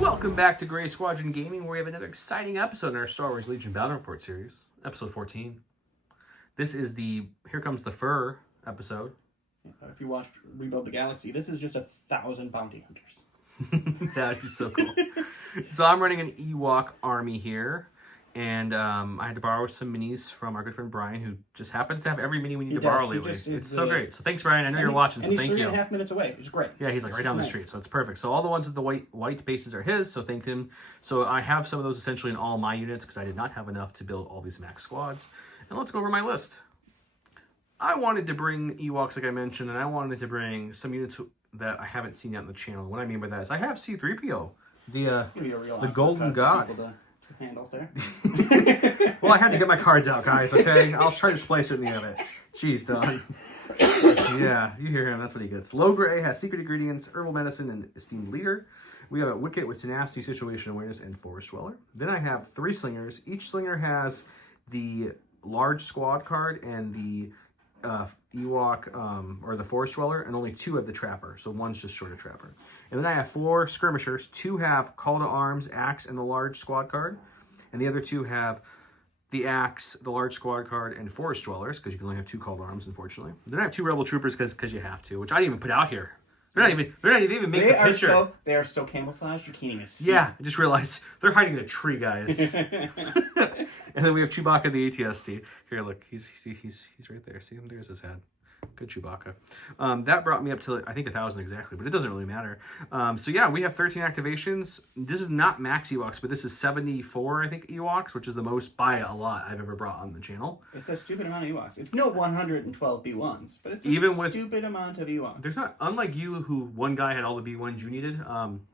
Welcome back to Gray Squadron Gaming, where we have another exciting episode in our Star Wars Legion Battle Report series, episode 14. This is the Here Comes the Fur episode. If you watched Rebuild the Galaxy, this is just 1,000 bounty hunters. That would be so cool. So I'm running an Ewok army here, and I had to borrow some minis from our good friend Brian, who just happens to have every mini we need to borrow lately. It's so great. So thanks, Brian. I know you're watching, so thank you. And he's 3.5 minutes away. It's great. Yeah, he's like right down the street, so it's perfect. So all the ones with the white bases are his, so thank him. So I have some of those essentially in all my units because I did not have enough to build all these max squads. And let's go over my list. I wanted to bring Ewoks, like I mentioned, and I wanted to bring some units that I haven't seen yet on the channel. What I mean by that is I have C-3PO, the Golden God. To handle there. Well, I had to get my cards out, guys, okay? I'll try to splice it in the edit. Jeez, Don. Yeah, you hear him. That's what he gets. Low Gray has Secret Ingredients, Herbal Medicine, and Esteemed Leader. We have a Wicket with Tenacity, Situation Awareness, and Forest Dweller. Then I have 3 Slingers. Each Slinger has the large squad card and the Ewok or the Forest Dweller, and only 2 have the Trapper, so one's just short of Trapper. And then I have 4 Skirmishers. 2 have Call to Arms, Axe, and the large squad card, and the other 2 have the Axe, the large squad card, and Forest Dwellers, because you can only have 2 Call to Arms, unfortunately. Then I have 2 Rebel Troopers because you have to, which I didn't even put out here. They're not even making the picture. They are so camouflaged you can't even see. Yeah, I just realized they're hiding in a tree, guys. And then we have Chewbacca the ATST. Here, look, he's right there. See him? There's his head. Good Chewbacca. That brought me up to, I think, 1,000 exactly, but it doesn't really matter. So yeah, we have 13 activations. This is not max Ewoks, but this is 74, I think, Ewoks, which is the most by a lot I've ever brought on the channel. It's a stupid amount of Ewoks. It's no 112 B1s, but it's a stupid amount of Ewoks. There's not, unlike you, who one guy had all the B1s you needed,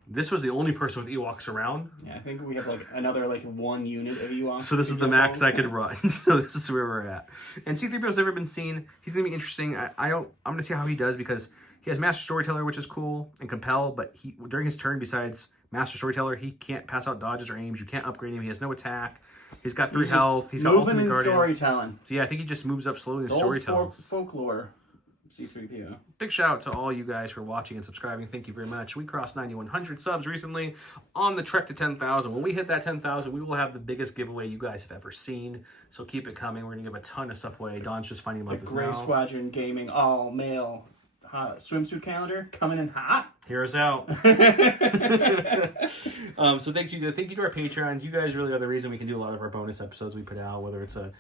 this was the only person with Ewoks around. Yeah, I think we have another 1 unit of Ewoks. So this is the max I could run. So this is where we're at. And C-3PO's never been seen. He's going to be interesting. I'm going to see how he does because he has Master Storyteller, which is cool, and Compel, but during his turn, besides Master Storyteller, he can't pass out dodges or aims. You can't upgrade him. He has no attack. He's got 3 health. He's got Ultimate Guardian. Storytelling. So yeah, I think he just moves up slowly in storytelling. Folklore. C-3PO. Big shout out to all you guys for watching and subscribing. Thank you very much. We crossed 9,100 subs recently on the trek to 10,000. When we hit that 10,000, we will have the biggest giveaway you guys have ever seen. So keep it coming. We're going to give a ton of stuff away. Don's just finding about this now. Gray Squadron Gaming all-male swimsuit calendar coming in hot. Hear us out. So thank you to our Patreons. You guys really are the reason we can do a lot of our bonus episodes we put out, whether it's a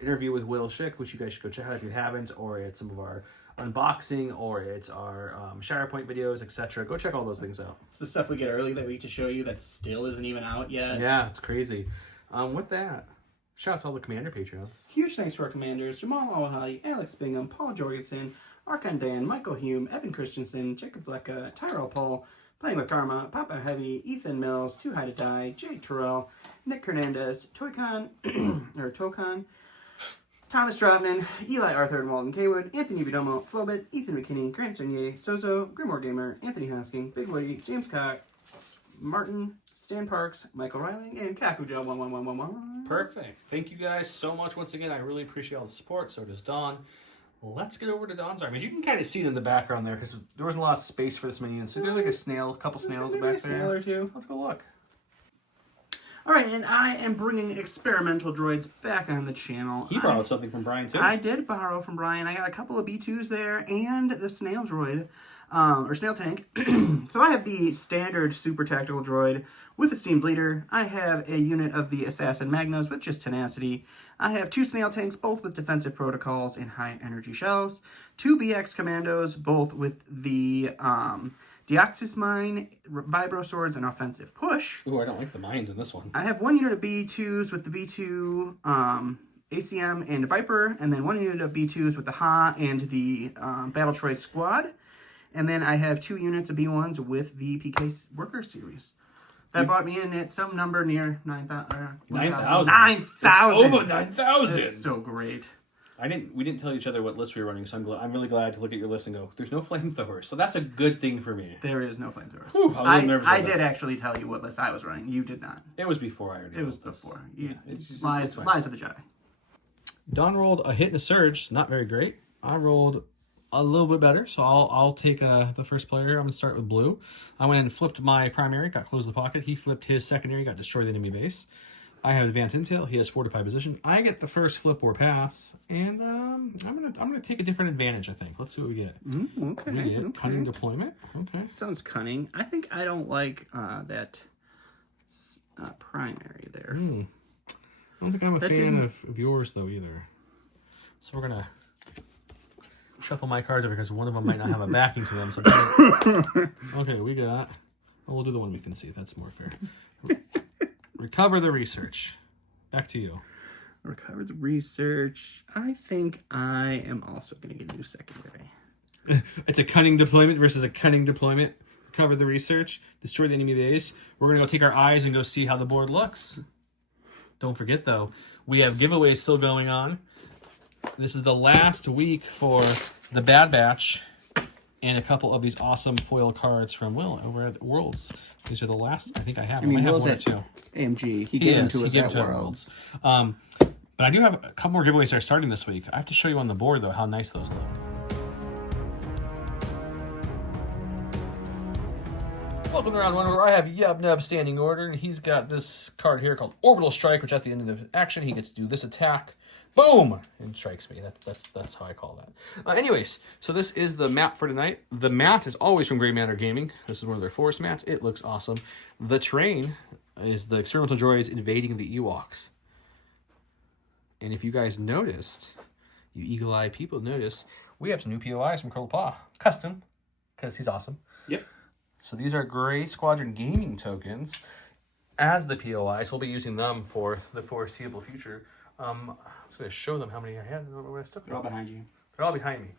interview with Will Schick, which you guys should go check out if you haven't, or it's some of our unboxing, or it's our SharePoint videos, etc. Go check all those things out. It's the stuff we get early that week to show you that still isn't even out yet. Yeah, it's crazy. With that, shout out to all the Commander Patreons. Huge thanks to our commanders: Jamal Awahadi, Alex Bingham, Paul Jorgensen, Archon Dan, Michael Hume, Evan Christensen, Jacob Blecka, Tyrell Paul, Playing with Karma, Papa Heavy, Ethan Mills, Too High to Die, Jake Terrell, Nick Hernandez, Tokan, Thomas Trotman, Eli Arthur and Walton Kaywood, Anthony Bidomo, Flobit, Ethan McKinney, Grant Cernier, Sozo, Grimoire Gamer, Anthony Hosking, Big Woody, James Cock, Martin, Stan Parks, Michael Riley, and Kakujo111111. Perfect. Thank you guys so much once again. I really appreciate all the support. So does Don. Let's get over to Don's army. You can kind of see it in the background there because there wasn't a lot of space for this many units. So there's a couple snails back there. Snail or two. Let's go look. Alright, and I am bringing experimental droids back on the channel. He borrowed something from Brian, too. I did borrow from Brian. I got a couple of B2s there and the snail droid, or snail tank. So I have the standard super tactical droid with Esteemed Leader. I have a unit of the Assassin Magnos with just Tenacity. I have 2 snail tanks, both with defensive protocols and high energy shells. 2 BX commandos, both with the Deoxys Mine, Vibro Swords, and Offensive Push. Ooh, I don't like the mines in this one. I have 1 unit of B2s with the B2 ACM and Viper, and then 1 unit of B2s with the Ha and the Battle Troy Squad. And then I have 2 units of B1s with the PK Worker Series. That brought me in at some number near 9,000. 9,000. 9,000. Over 9,000. That's so great. We didn't tell each other what list we were running, so I'm really glad to look at your list and go, there's no flamethrowers. So that's a good thing for me. There is no flamethrowers. I was a little nervous about I did actually tell you what list I was running. You did not. It was before I already. It was before. Lies of the Jedi. Don rolled a hit and a surge. Not very great. I rolled a little bit better, so I'll take the first player. I'm going to start with blue. I went and flipped my primary, got close the pocket. He flipped his secondary, got destroy the enemy base. I have advanced intel. He has fortified position. I get the first flip or pass, and I'm gonna take a different advantage. I think. Let's see what we get. Okay. We get cunning deployment. Okay. Sounds cunning. I think I don't like that primary there. I don't think I'm a fan of yours though either. So we're gonna shuffle my cards over because one of them might not have a backing to them. So okay, we got. Well, we'll do the one we can see. That's more fair. Recover the research. Back to you. Recover the research. I think I am also going to get a new secondary. It's a cunning deployment versus a cunning deployment. Recover the research. Destroy the enemy base. We're going to go take our eyes and go see how the board looks. Don't forget, though, we have giveaways still going on. This is the last week for the Bad Batch and a couple of these awesome foil cards from Will over at Worlds. These are the last. I think I have. I might have one or two. AMG. He gave them to us at Worlds. But I do have a couple more giveaways that are starting this week. I have to show you on the board though how nice those look. Welcome to round one, where I have Yub Nub standing order, and he's got this card here called Orbital Strike, which at the end of the action he gets to do this attack. Boom! And strikes me. That's how I call that. Anyways, so this is the map for tonight. The mat is always from Grey Matter Gaming. This is one of their forest mats. It looks awesome. The terrain is the experimental droids invading the Ewoks. And if you guys noticed, you eagle-eyed people noticed, we have some new POIs from Curled Paw. Custom, because he's awesome. Yep. So these are Grey Squadron gaming tokens as the POI, so we'll be using them for the foreseeable future. I'm just going to show them how many I had. I don't know where I stuck them. They're all behind you. They're all behind me.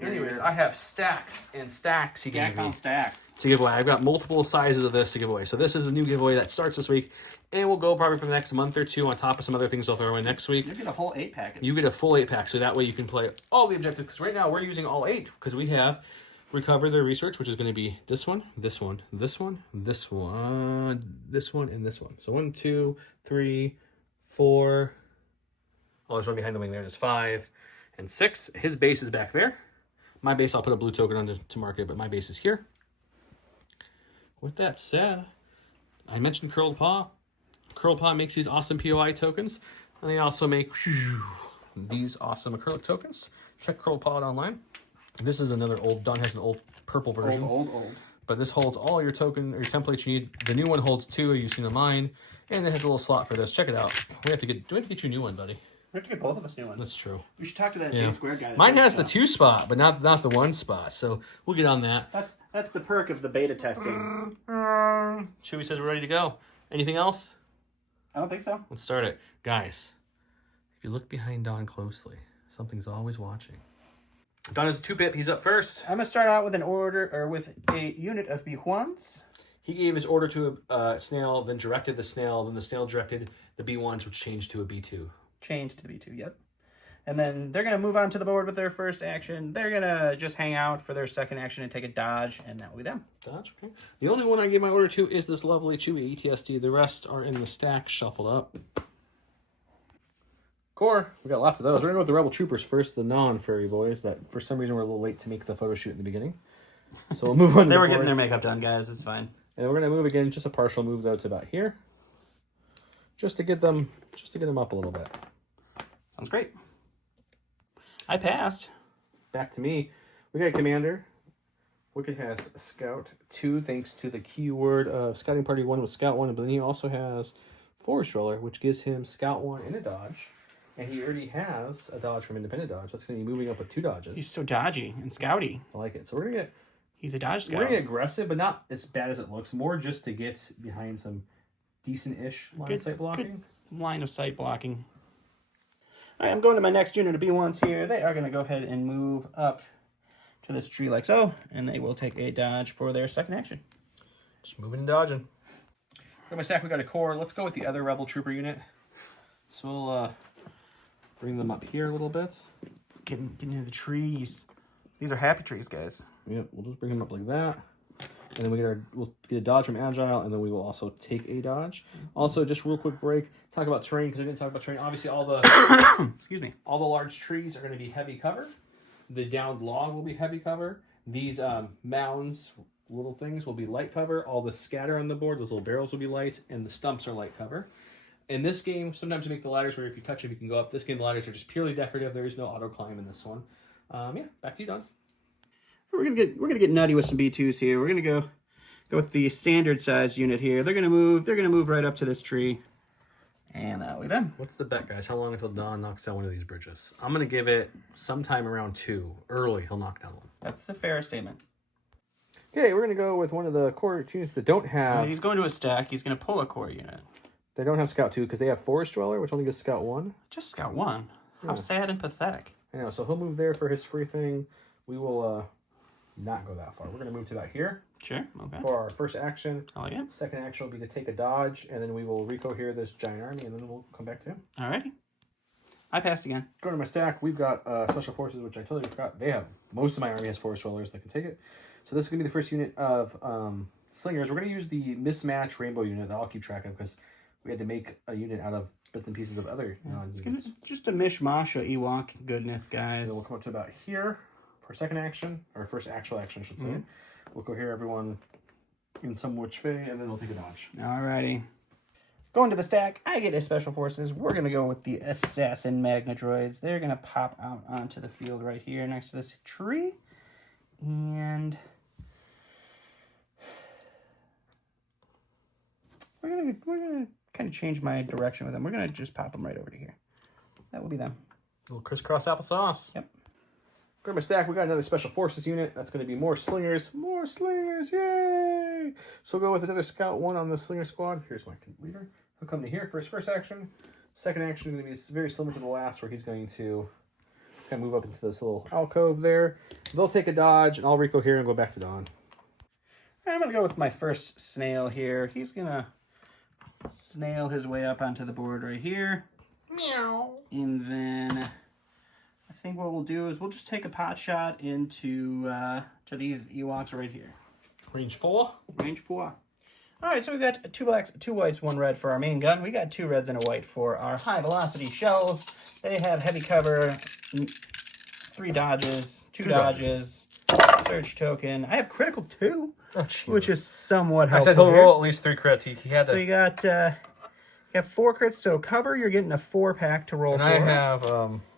Anyways, Here. I have stacks and stacks he gave me stacks. to give away. I've got multiple sizes of this to give away. So this is the new giveaway that starts this week, and we'll go probably for the next month or two on top of some other things I'll throw in next week. You get a whole 8-pack. You get a full 8-pack, so that way you can play all the objectives. Because right now we're using all 8, because we have Recover the Research, which is going to be this one, this one, this one, this one, this one, and this one. So 1, 2, 3, 4. Oh, there's one behind the wing there. There's 5 and 6. His base is back there. My base, I'll put a blue token on to mark it, but my base is here. With that said, I mentioned Curled Paw. Curled Paw makes these awesome POI tokens, and they also make these awesome acrylic tokens. Check Curled Paw out online. This is another old, Don has an old purple version. Old. But this holds all your token or your templates you need. The new one holds 2, you've seen on mine. And it has a little slot for this. Check it out. Do we have to get you a new one, buddy? We have to get both of us new ones. That's true. We should talk to that J Squared guy. Mine has the 2 spot, but not the 1 spot. So we'll get on that. That's the perk of the beta testing. Chewy says we're ready to go. Anything else? I don't think so. Let's start it. Guys, if you look behind Don closely, something's always watching. Don is a 2-pip. He's up first. I'm going to start out with with a unit of B1s. He gave his order to a snail, then directed the snail, then the snail directed the B1s, which changed to a B2. Changed to the B2, yep. And then they're going to move on to the board with their first action. They're going to just hang out for their second action and take a dodge, and that will be them. Dodge, okay. The only one I gave my order to is this lovely Chewy ETSD. The rest are in the stack, shuffled up. Core, we got lots of those. We're going to go with the Rebel Troopers first, the non-furry boys that for some reason were a little late to make the photo shoot in the beginning. So we'll move on to They the were board. getting their makeup done, guys. It's fine. And we're going to move again, just a partial move though to about here. Just to get them up a little bit. Sounds great. I passed. Back to me. We got a commander. Wicked has Scout 2, thanks to the keyword of Scouting Party 1 with Scout 1, but then he also has Forest Roller, which gives him Scout 1 and a dodge. And he already has a dodge from Independent Dodge. That's going to be moving up with 2 dodges. He's so dodgy and scouty. I like it. So we're going to He's a dodge scout. get aggressive, but not as bad as it looks. More just to get behind some decent-ish line of sight blocking. Good line of sight blocking. All right, I'm going to my next unit of B1s here. They are going to go ahead and move up to this tree like so, and they will take a dodge for their second action. Just moving and dodging. Got my stack, we got a core. Let's go with the other Rebel Trooper unit. So we'll bring them up here a little bit. Getting into the trees. These are happy trees, guys. Yep, we'll just bring them up like that. And then we'll get a dodge from Agile, and then we will also take a dodge. Also, just real quick break, talk about terrain, because we didn't talk about terrain. Obviously, all the Excuse me. all the large trees are going to be heavy cover. The downed log will be heavy cover. These mounds, little things, will be light cover. All the scatter on the board, those little barrels will be light, and the stumps are light cover. In this game, sometimes you make the ladders where if you touch them, you can go up. This game, the ladders are just purely decorative. There is no auto climb in this one. Yeah, back to you, Don. We're gonna get nutty with some B2s here. We're gonna go with the standard size unit here. They're gonna move right up to this tree. And with them. What's the bet, guys? How long until Don knocks down one of these bridges? I'm gonna give it sometime around 2. Early, he'll knock down one. That's a fair statement. Okay, we're gonna go with one of the core units that don't have. He's going to a stack. He's gonna pull a core unit. They don't have Scout 2 because they have Forest Dweller, which only gives Scout 1. Just Scout 1. How sad and pathetic. I know, so he'll move there for his free thing. We will not go that far. We're going to move to about here. Sure, okay. For our first action. Oh, yeah. Second action will be to take a dodge, and then we will recohere this giant army, and then we'll come back to him. Alrighty. I passed again. Going to my stack, we've got Special Forces, which I totally forgot. They have, most of my army has Forest Dwellers that can take it. So this is going to be the first unit of Slingers. We're going to use the Mismatch Rainbow unit that I'll keep track of, because we had to make a unit out of bits and pieces of other It's just a mishmash of Ewok goodness, guys. Then we'll come up to about here for second action, or first actual action, I should say. We'll go here, everyone in some which way, and then we'll take a dodge. Alrighty. Going to the stack, I get a Special Forces. We're going to go with the Assassin Magna Droids. They're going to pop out onto the field right here next to this tree. And we're gonna kind of change my direction with them. We're going to just pop them right over to here. That will be them. A little crisscross applesauce. Yep. Grab my stack, we got another Special Forces unit. That's going to be more Slingers. More Slingers, yay! So we'll go with another Scout 1 on the Slinger squad. Here's my leader. He'll come to here for his first action. Second action is going to be very similar to the last, where he's going to kind of move up into this little alcove there. They'll take a dodge, and I'll Rico here and go back to Don. I'm going to go with my first snail here. He's going to snail his way up onto the board right here. Meow. And then I think what we'll do is we'll just take a pot shot into to these Ewoks right here. Range 4. Range 4. All right, so we got 2 blacks, 2 whites, 1 red for our main gun. We got 2 reds and a white for our high velocity shells. They have heavy cover, 3 dodges, 2 dodges, search token. I have critical 2, which is somewhat helpful. I said he'll roll at least 3 crits. He had So to. you got 4 crits, so cover, you're getting a 4-pack to roll And for. I have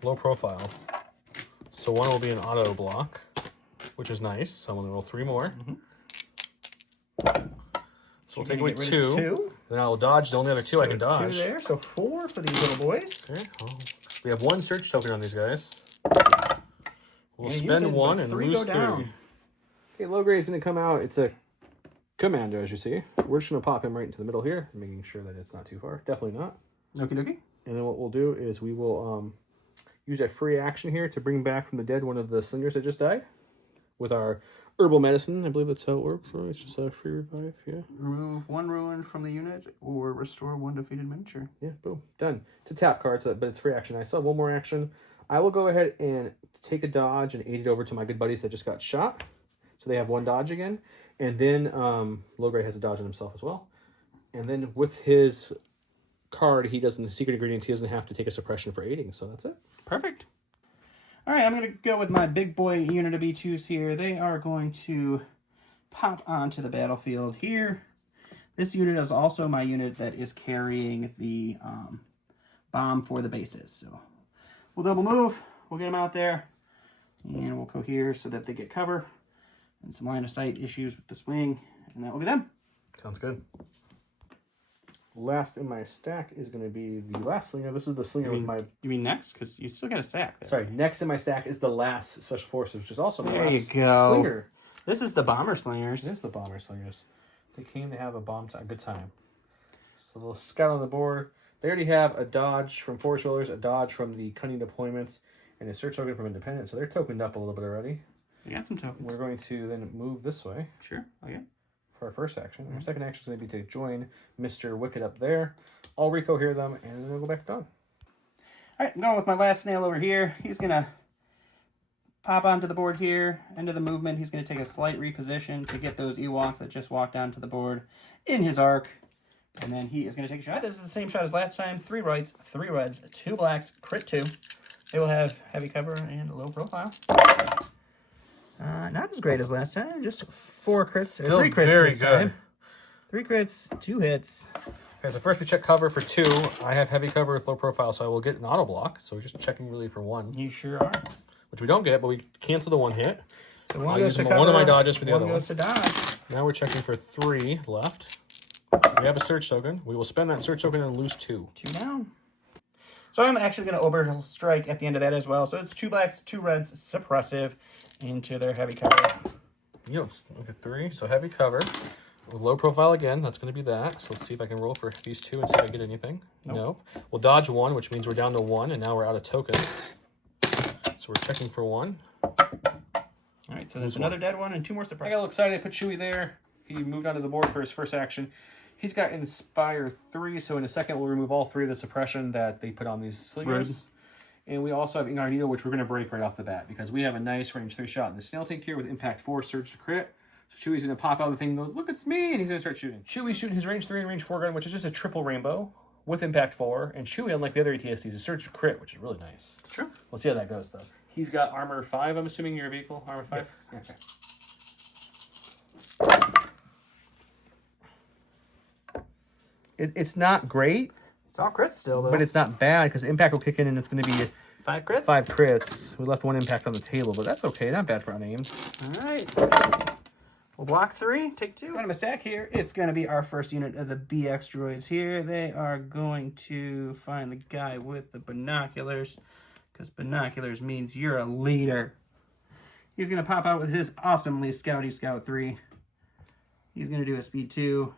low profile. So 1 will be an auto block, which is nice. So I'm going to roll 3 more. So we'll take away 2. Then I'll dodge the only other 2 I can dodge. 2 there, so 4 for these little boys. Okay. We have 1 search token on these guys. We'll Yeah, spend 1 and 3 lose go 3. down. Okay, low grade is going to come out. It's a commander, as you see. We're just going to pop him right into the middle here, making sure that it's not too far. Definitely not. Okie dokie. And then what we'll do is we will use a free action here to bring back from the dead one of the slingers that just died with our herbal medicine. I believe that's how it works. Right? It's just a free revive. Yeah. Remove 1 ruin from the unit or restore 1 defeated miniature. Yeah. Boom. Done. It's a tap card, but it's free action. I still have 1 more action. I will go ahead and take a dodge and aid it over to my good buddies that just got shot. So they have 1 dodge again. And then Logray has a dodge on himself as well. And then with his card, he doesn't, secret ingredients, he doesn't have to take a suppression for aiding. So that's it. Perfect. All right, I'm going to go with my big boy unit of B2s here. They are going to pop onto the battlefield here. This unit is also my unit that is carrying the bomb for the bases. So we'll double move. We'll get them out there. And we'll cohere so that they get cover. And some line of sight issues with this wing. And that will be them. Sounds good. Last in my stack is going to be the last slinger. This is the slinger with my... You mean next? Because you still got a stack there. Sorry, next in my stack is the last Special Forces, which is also my There last you go. slinger. This is the bomber slingers. It is the bomber slingers. They came to have a good time. So a little scout on the board. They already have a dodge from Forest Dwellers, a dodge from the Cunning Deployments, and a search token from Independent. So they're tokened up a little bit already. You got some tokens. We're going to then move this way. Sure. Okay. For our first action. Our second action is going to be to join Mr. Wicked up there. I'll recohere them, and then we'll go back to Don. All right, I'm going with my last snail over here. He's going to pop onto the board here. End of the movement, he's going to take a slight reposition to get those Ewoks that just walked onto the board in his arc. And then he is going to take a shot. This is the same shot as last time. 3 rights, 3 reds, 2 blacks, crit 2. They will have heavy cover and a low profile. Not as great as last time. Just 4 crits. Still 3 crits very this good. time. 3 crits, 2 hits. Okay, so first we check cover for 2. I have heavy cover with low profile, so I will get an auto block. So we're just checking really for 1. You sure are. Which we don't get, but we cancel the 1 hit. So one I'll goes use to cover, one of my dodges for the other one one. goes to dodge. Now we're checking for 3 left. We have a search token. We will spend that search token and lose 2. 2 down. So I'm actually going to orbital strike at the end of that as well. So it's 2 blacks, 2 reds, suppressive into their heavy cover. Yep, look at 3. So heavy cover. With low profile again, that's going to be that. So let's see if I can roll for these 2 and see if I get anything. Nope. We'll dodge 1, which means we're down to 1, and now we're out of tokens. So we're checking for 1. All right, so there's another dead one and 2 more I suppressive. got a little excited. I put Chewie there. He moved onto the board for his first action. He's got Inspire 3, so in a second we'll remove all 3 of the suppression that they put on these slingers. Right. And we also have Incognito, which we're going to break right off the bat because we have a nice range 3 shot in the snail tank here with Impact 4, Surge to crit. So Chewie's going to pop out of the thing and goes, look, it's me, and he's going to start shooting. Chewie's shooting his range 3 and range 4 gun, which is just a triple rainbow with Impact 4. And Chewie, unlike the other ATSTs, is Surge to crit, which is really nice. True. We'll see how that goes, though. He's got Armor 5, I'm assuming, your vehicle? Armor 5? Yes. Okay. It's not great, It's all crits still, though. but it's not bad because Impact will kick in and it's going to be 5 crits? 5 crits. We left 1 Impact on the table, but that's okay. Not bad for unaimed. All right. We'll block 3, take 2. Out of my stack here, it's going to be our first unit of the BX droids here. They are going to find the guy with the binoculars, because binoculars means you're a leader. He's going to pop out with his awesomely Scouty Scout 3. He's going to do a speed 2.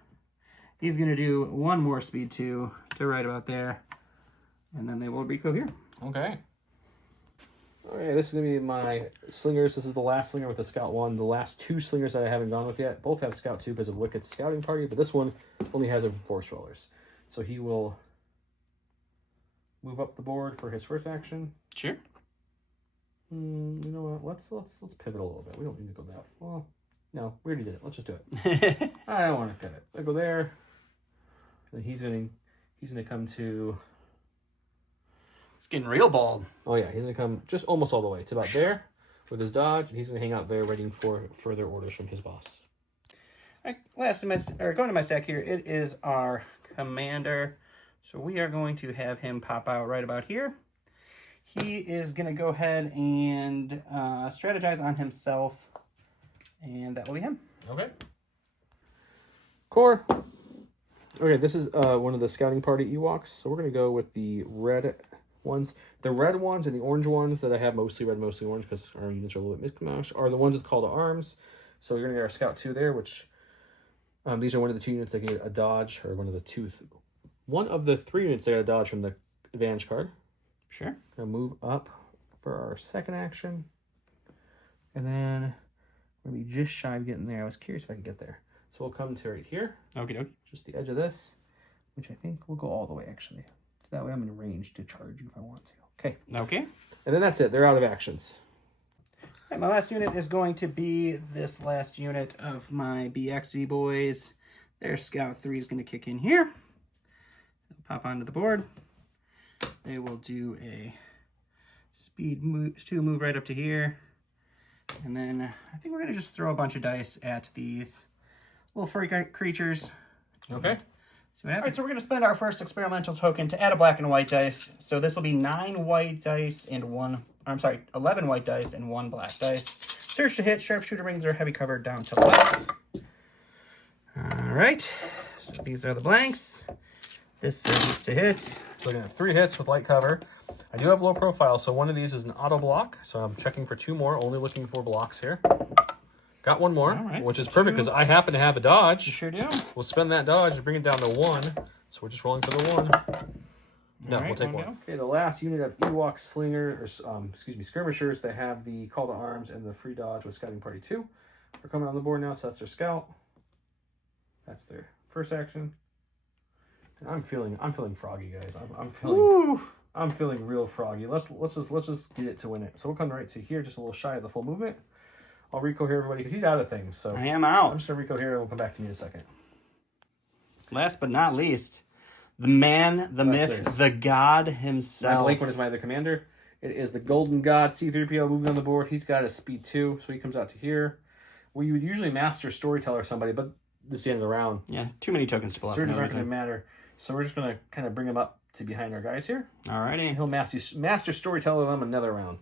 He's going to do 1 more speed 2 to right about there. And then they will reco here. Okay. All right, this is going to be my slingers. This is the last slinger with the Scout 1. The last 2 slingers that I haven't gone with yet. Both have Scout 2 because of Wicked's scouting party, but this one only has a Force Rollers. So he will move up the board for his first action. Sure. You know what? Let's pivot a little bit. We don't need to go that well. No, we already did it. Let's just do it. I don't want to pivot. I go there. Then he's gonna come to. It's getting real bald. Oh yeah, he's gonna come just almost all the way to about there with his dodge, and he's gonna hang out there waiting for further orders from his boss. All right, going to my stack here, it is our commander. So we are going to have him pop out right about here. He is going to go ahead and strategize on himself, and that will be him. Okay. Core. Okay, this is one of the scouting party Ewoks, so we're going to go with the red ones. The red ones and the orange ones that I have mostly red, mostly orange, because our units are a little bit mishmash, are the ones with call to arms. So you're going to get our Scout 2 there, which these are one of the 2 units that get a dodge, or one of the 3 units that get a dodge from the advantage card. Sure. Gonna move up for our second action. And then we're gonna be just shy of getting there. I was curious if I could get there. So we'll come to right here. Okie dokie. Just the edge of this, which I think will go all the way actually. So that way I'm in range to charge you if I want to. Okay. Okay. And then that's it. They're out of actions. All right, my last unit is going to be this last unit of my BXV boys. Their Scout 3 is going to kick in here. Pop onto the board. They will do a speed 2 move right up to here. And then I think we're going to just throw a bunch of dice at these little furry creatures. Okay. See what happens. All right, so we're going to spend our first experimental token to add a black and white dice. So this will be 9 white dice and 11 white dice and 1 black dice. Surge to hit, sharpshooter brings their heavy cover down to left. All right, so these are the blanks. This surges to hit. So we're gonna have 3 hits with light cover. I do have low profile, so one of these is an auto block. So I'm checking for 2 more, only looking for blocks here. Got 1 more, right, which so is perfect because I happen to have a dodge. You sure do. We'll spend that dodge and bring it down to 1. So we're just rolling for the 1. No, right, we'll take 1. Okay, the last unit of Ewok Slinger, or skirmishers that have the call to arms and the free dodge with Scouting Party 2 are coming on the board now. So that's their scout. That's their first action. And I'm feeling froggy, guys. I'm feeling real froggy. Let's just get it to win it. So we'll come right to here, just a little shy of the full movement. I'll reco here, everybody, because he's out of things. So I am out. I'm just gonna reco here, and we'll come back to you in a second. Last but not least, the man, the myth, there. the god My himself. blank one is my other commander. It is the Golden God C-3PO moving on the board. He's got a speed 2, so he comes out to here. Where you would usually master Storyteller somebody, but this is the end of the round. Yeah, too many tokens to pull out. Surges aren't going to matter. So we're just going to kind of bring him up to behind our guys here. Alrighty. He'll master Storyteller them another round.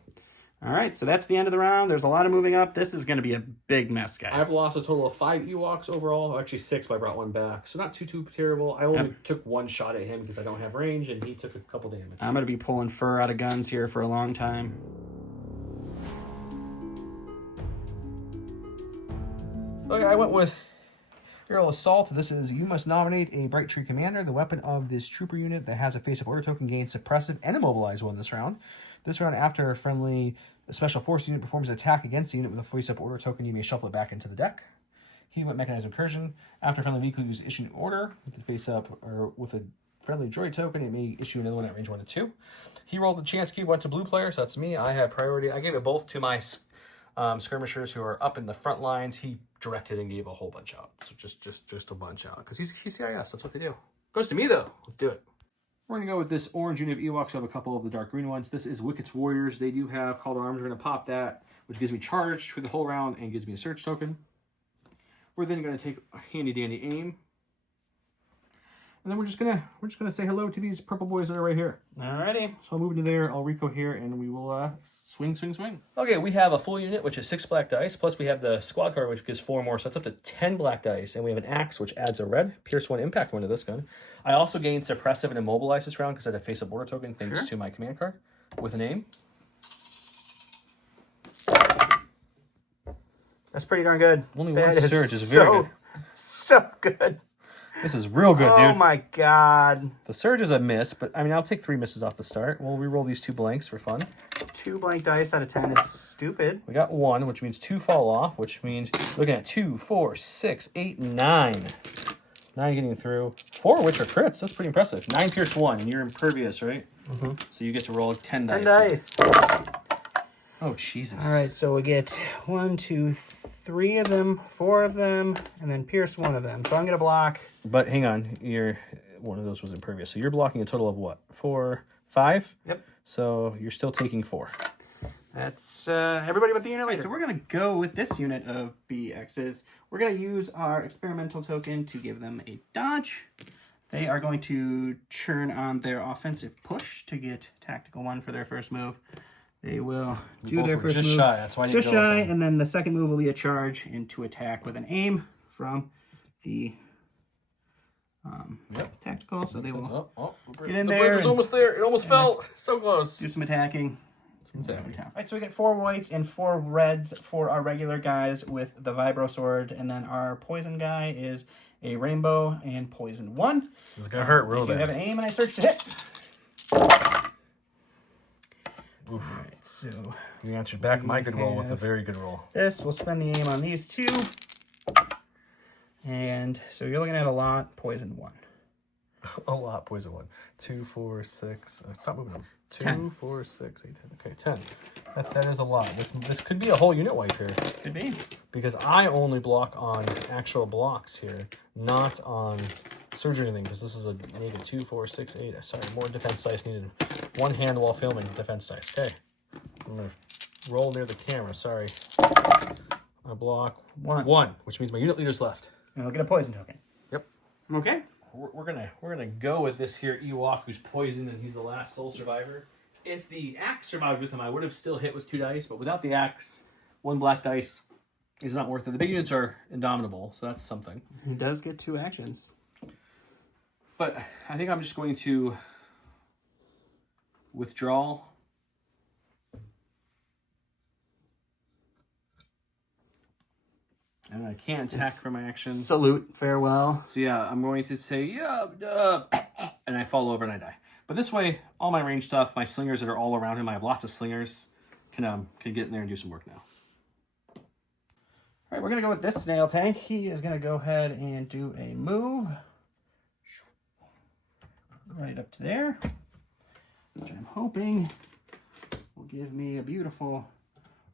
All right, so that's the end of the round. There's a lot of moving up. This is going to be a big mess, guys. I've lost a total of 5 Ewoks overall. Actually 6, but I brought one back. So not too terrible. I only took one shot at him because I don't have range, and he took a couple damage. I'm going to be pulling fur out of guns here for a long time. Okay, I went with Aerial Assault. This is, you must nominate a Bright Tree Commander. The weapon of this trooper unit that has a face-up order token gains Suppressive and Immobilize 1 this round. This round, after a friendly Special Force unit performs an attack against the unit with a face-up order token, you may shuffle it back into the deck. He went Mechanized Incursion. After a friendly vehicle is issued an order with the face-up or with a friendly droid token, it may issue another one at range 1 and 2. He rolled the chance key, went to blue player, so that's me. I had priority. I gave it both to my skirmishers who are up in the front lines. He directed and gave a whole bunch out. So just a bunch out. Because he's CIS, that's what they do. Goes to me, though. Let's do it. We're going to go with this orange unit of Ewoks. We have a couple of the dark green ones. This is Wicket's Warriors. They do have Call to Arms. We're going to pop that, which gives me charge for the whole round and gives me a search token. We're then going to take a handy-dandy aim. And then we're just gonna say hello to these purple boys that are right here. Alrighty. So I'll move into there, I'll Rico here, and we will swing. Okay, we have a full unit, which is 6 black dice, plus we have the squad card, which gives 4 more, so that's up to 10 black dice, and we have an axe, which adds a red, Pierce 1, Impact 1 to this gun. I also gained Suppressive and Immobilize this round because I had a face-up order token thanks to my command card with an aim. That's pretty darn good. Only one surge is very good. So good. This is real good, dude. Oh my god. The surge is a miss, but I mean, I'll take 3 misses off the start. We'll re-roll these 2 blanks for fun. 2 blank dice out of 10 is stupid. We got 1, which means 2 fall off, which means looking at 2, 4, 6, 8, 9. 9 getting through. 4 which are crits. That's pretty impressive. 9 pierce 1, and you're impervious, right? Mm-hmm. So you get to roll 10 dice. 10 dice. Oh, Jesus. All right, so we get 1, 2, 3 of them, 4 of them, and then pierce 1 of them. So I'm going to block. But hang on, one of those was impervious. So you're blocking a total of what? 4, 5? Yep. So you're still taking 4. That's everybody but the unit leader. So we're going to go with this unit of BXs. We're going to use our experimental token to give them a dodge. They are going to churn on their offensive push to get tactical 1 for their first move. They will do their first move. Shy. That's why just shy, and then the second move will be a charge into attack with an aim from the tactical. So they will get in there. It's almost there. It almost fell. So close. Do some attacking. All right, so we get 4 whites and 4 reds for our regular guys with the Vibro Sword, and then our poison guy is a rainbow and poison 1. It's gonna hurt real bad. I have an aim, and I search to hit. Oof. All right, so you answered back my good roll with a very good roll. This, we'll spend the aim on these 2. And so you're looking at a lot, poison 1. A lot, poison 1. 2, 4, 6. Stop moving them. 2, 10. 4, 6, 8, 10. Okay, 10. That is a lot. This could be a whole unit wipe here. Could be. Because I only block on actual blocks here, not on surge or anything, because this is a naked 2, 4, 6, 8. Sorry, more defense dice needed. 1 hand while filming defense dice. Okay. I'm going to roll near the camera. Sorry. I block 1, which means my unit leader's left. And I'll get a poison token. Yep. Okay. We're gonna go with this here Ewok who's poisoned and he's the last sole survivor. If the axe survived with him, I would have still hit with 2 dice, but without the axe, 1 black dice is not worth it. The big units are indomitable, so that's something. He does get 2 actions. But I think I'm just going to withdraw. And I can't attack for my action. Salute, farewell. So yeah, I'm going to say, and I fall over and I die. But this way, all my range stuff, my slingers that are all around him, I have lots of slingers, can get in there and do some work now. All right, we're going to go with this snail tank. He is going to go ahead and do a move. Right up to there. Which I'm hoping will give me a beautiful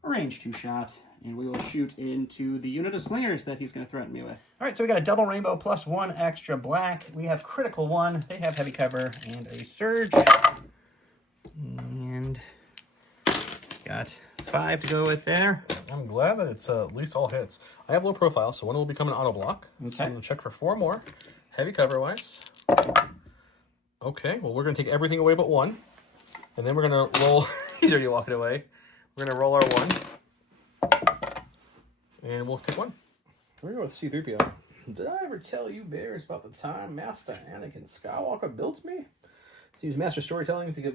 range 2 shot. And we will shoot into the unit of slingers that he's going to threaten me with. All right, so we got a double rainbow plus 1 extra black. We have critical 1. They have heavy cover and a surge. And Got 5 to go with there. I'm glad that it's at least all hits. I have low profile, so one will become an auto block. Okay. So I'm going to check for 4 more. Heavy cover-wise. Okay, well, we're going to take everything away but 1. And then we're going to roll... He's already walking away. We're going to roll our 1. And we'll take 1. We're going to go with C-3PO. Did I ever tell you, Bears, about the time Master Anakin Skywalker built me? To use Master Storytelling to give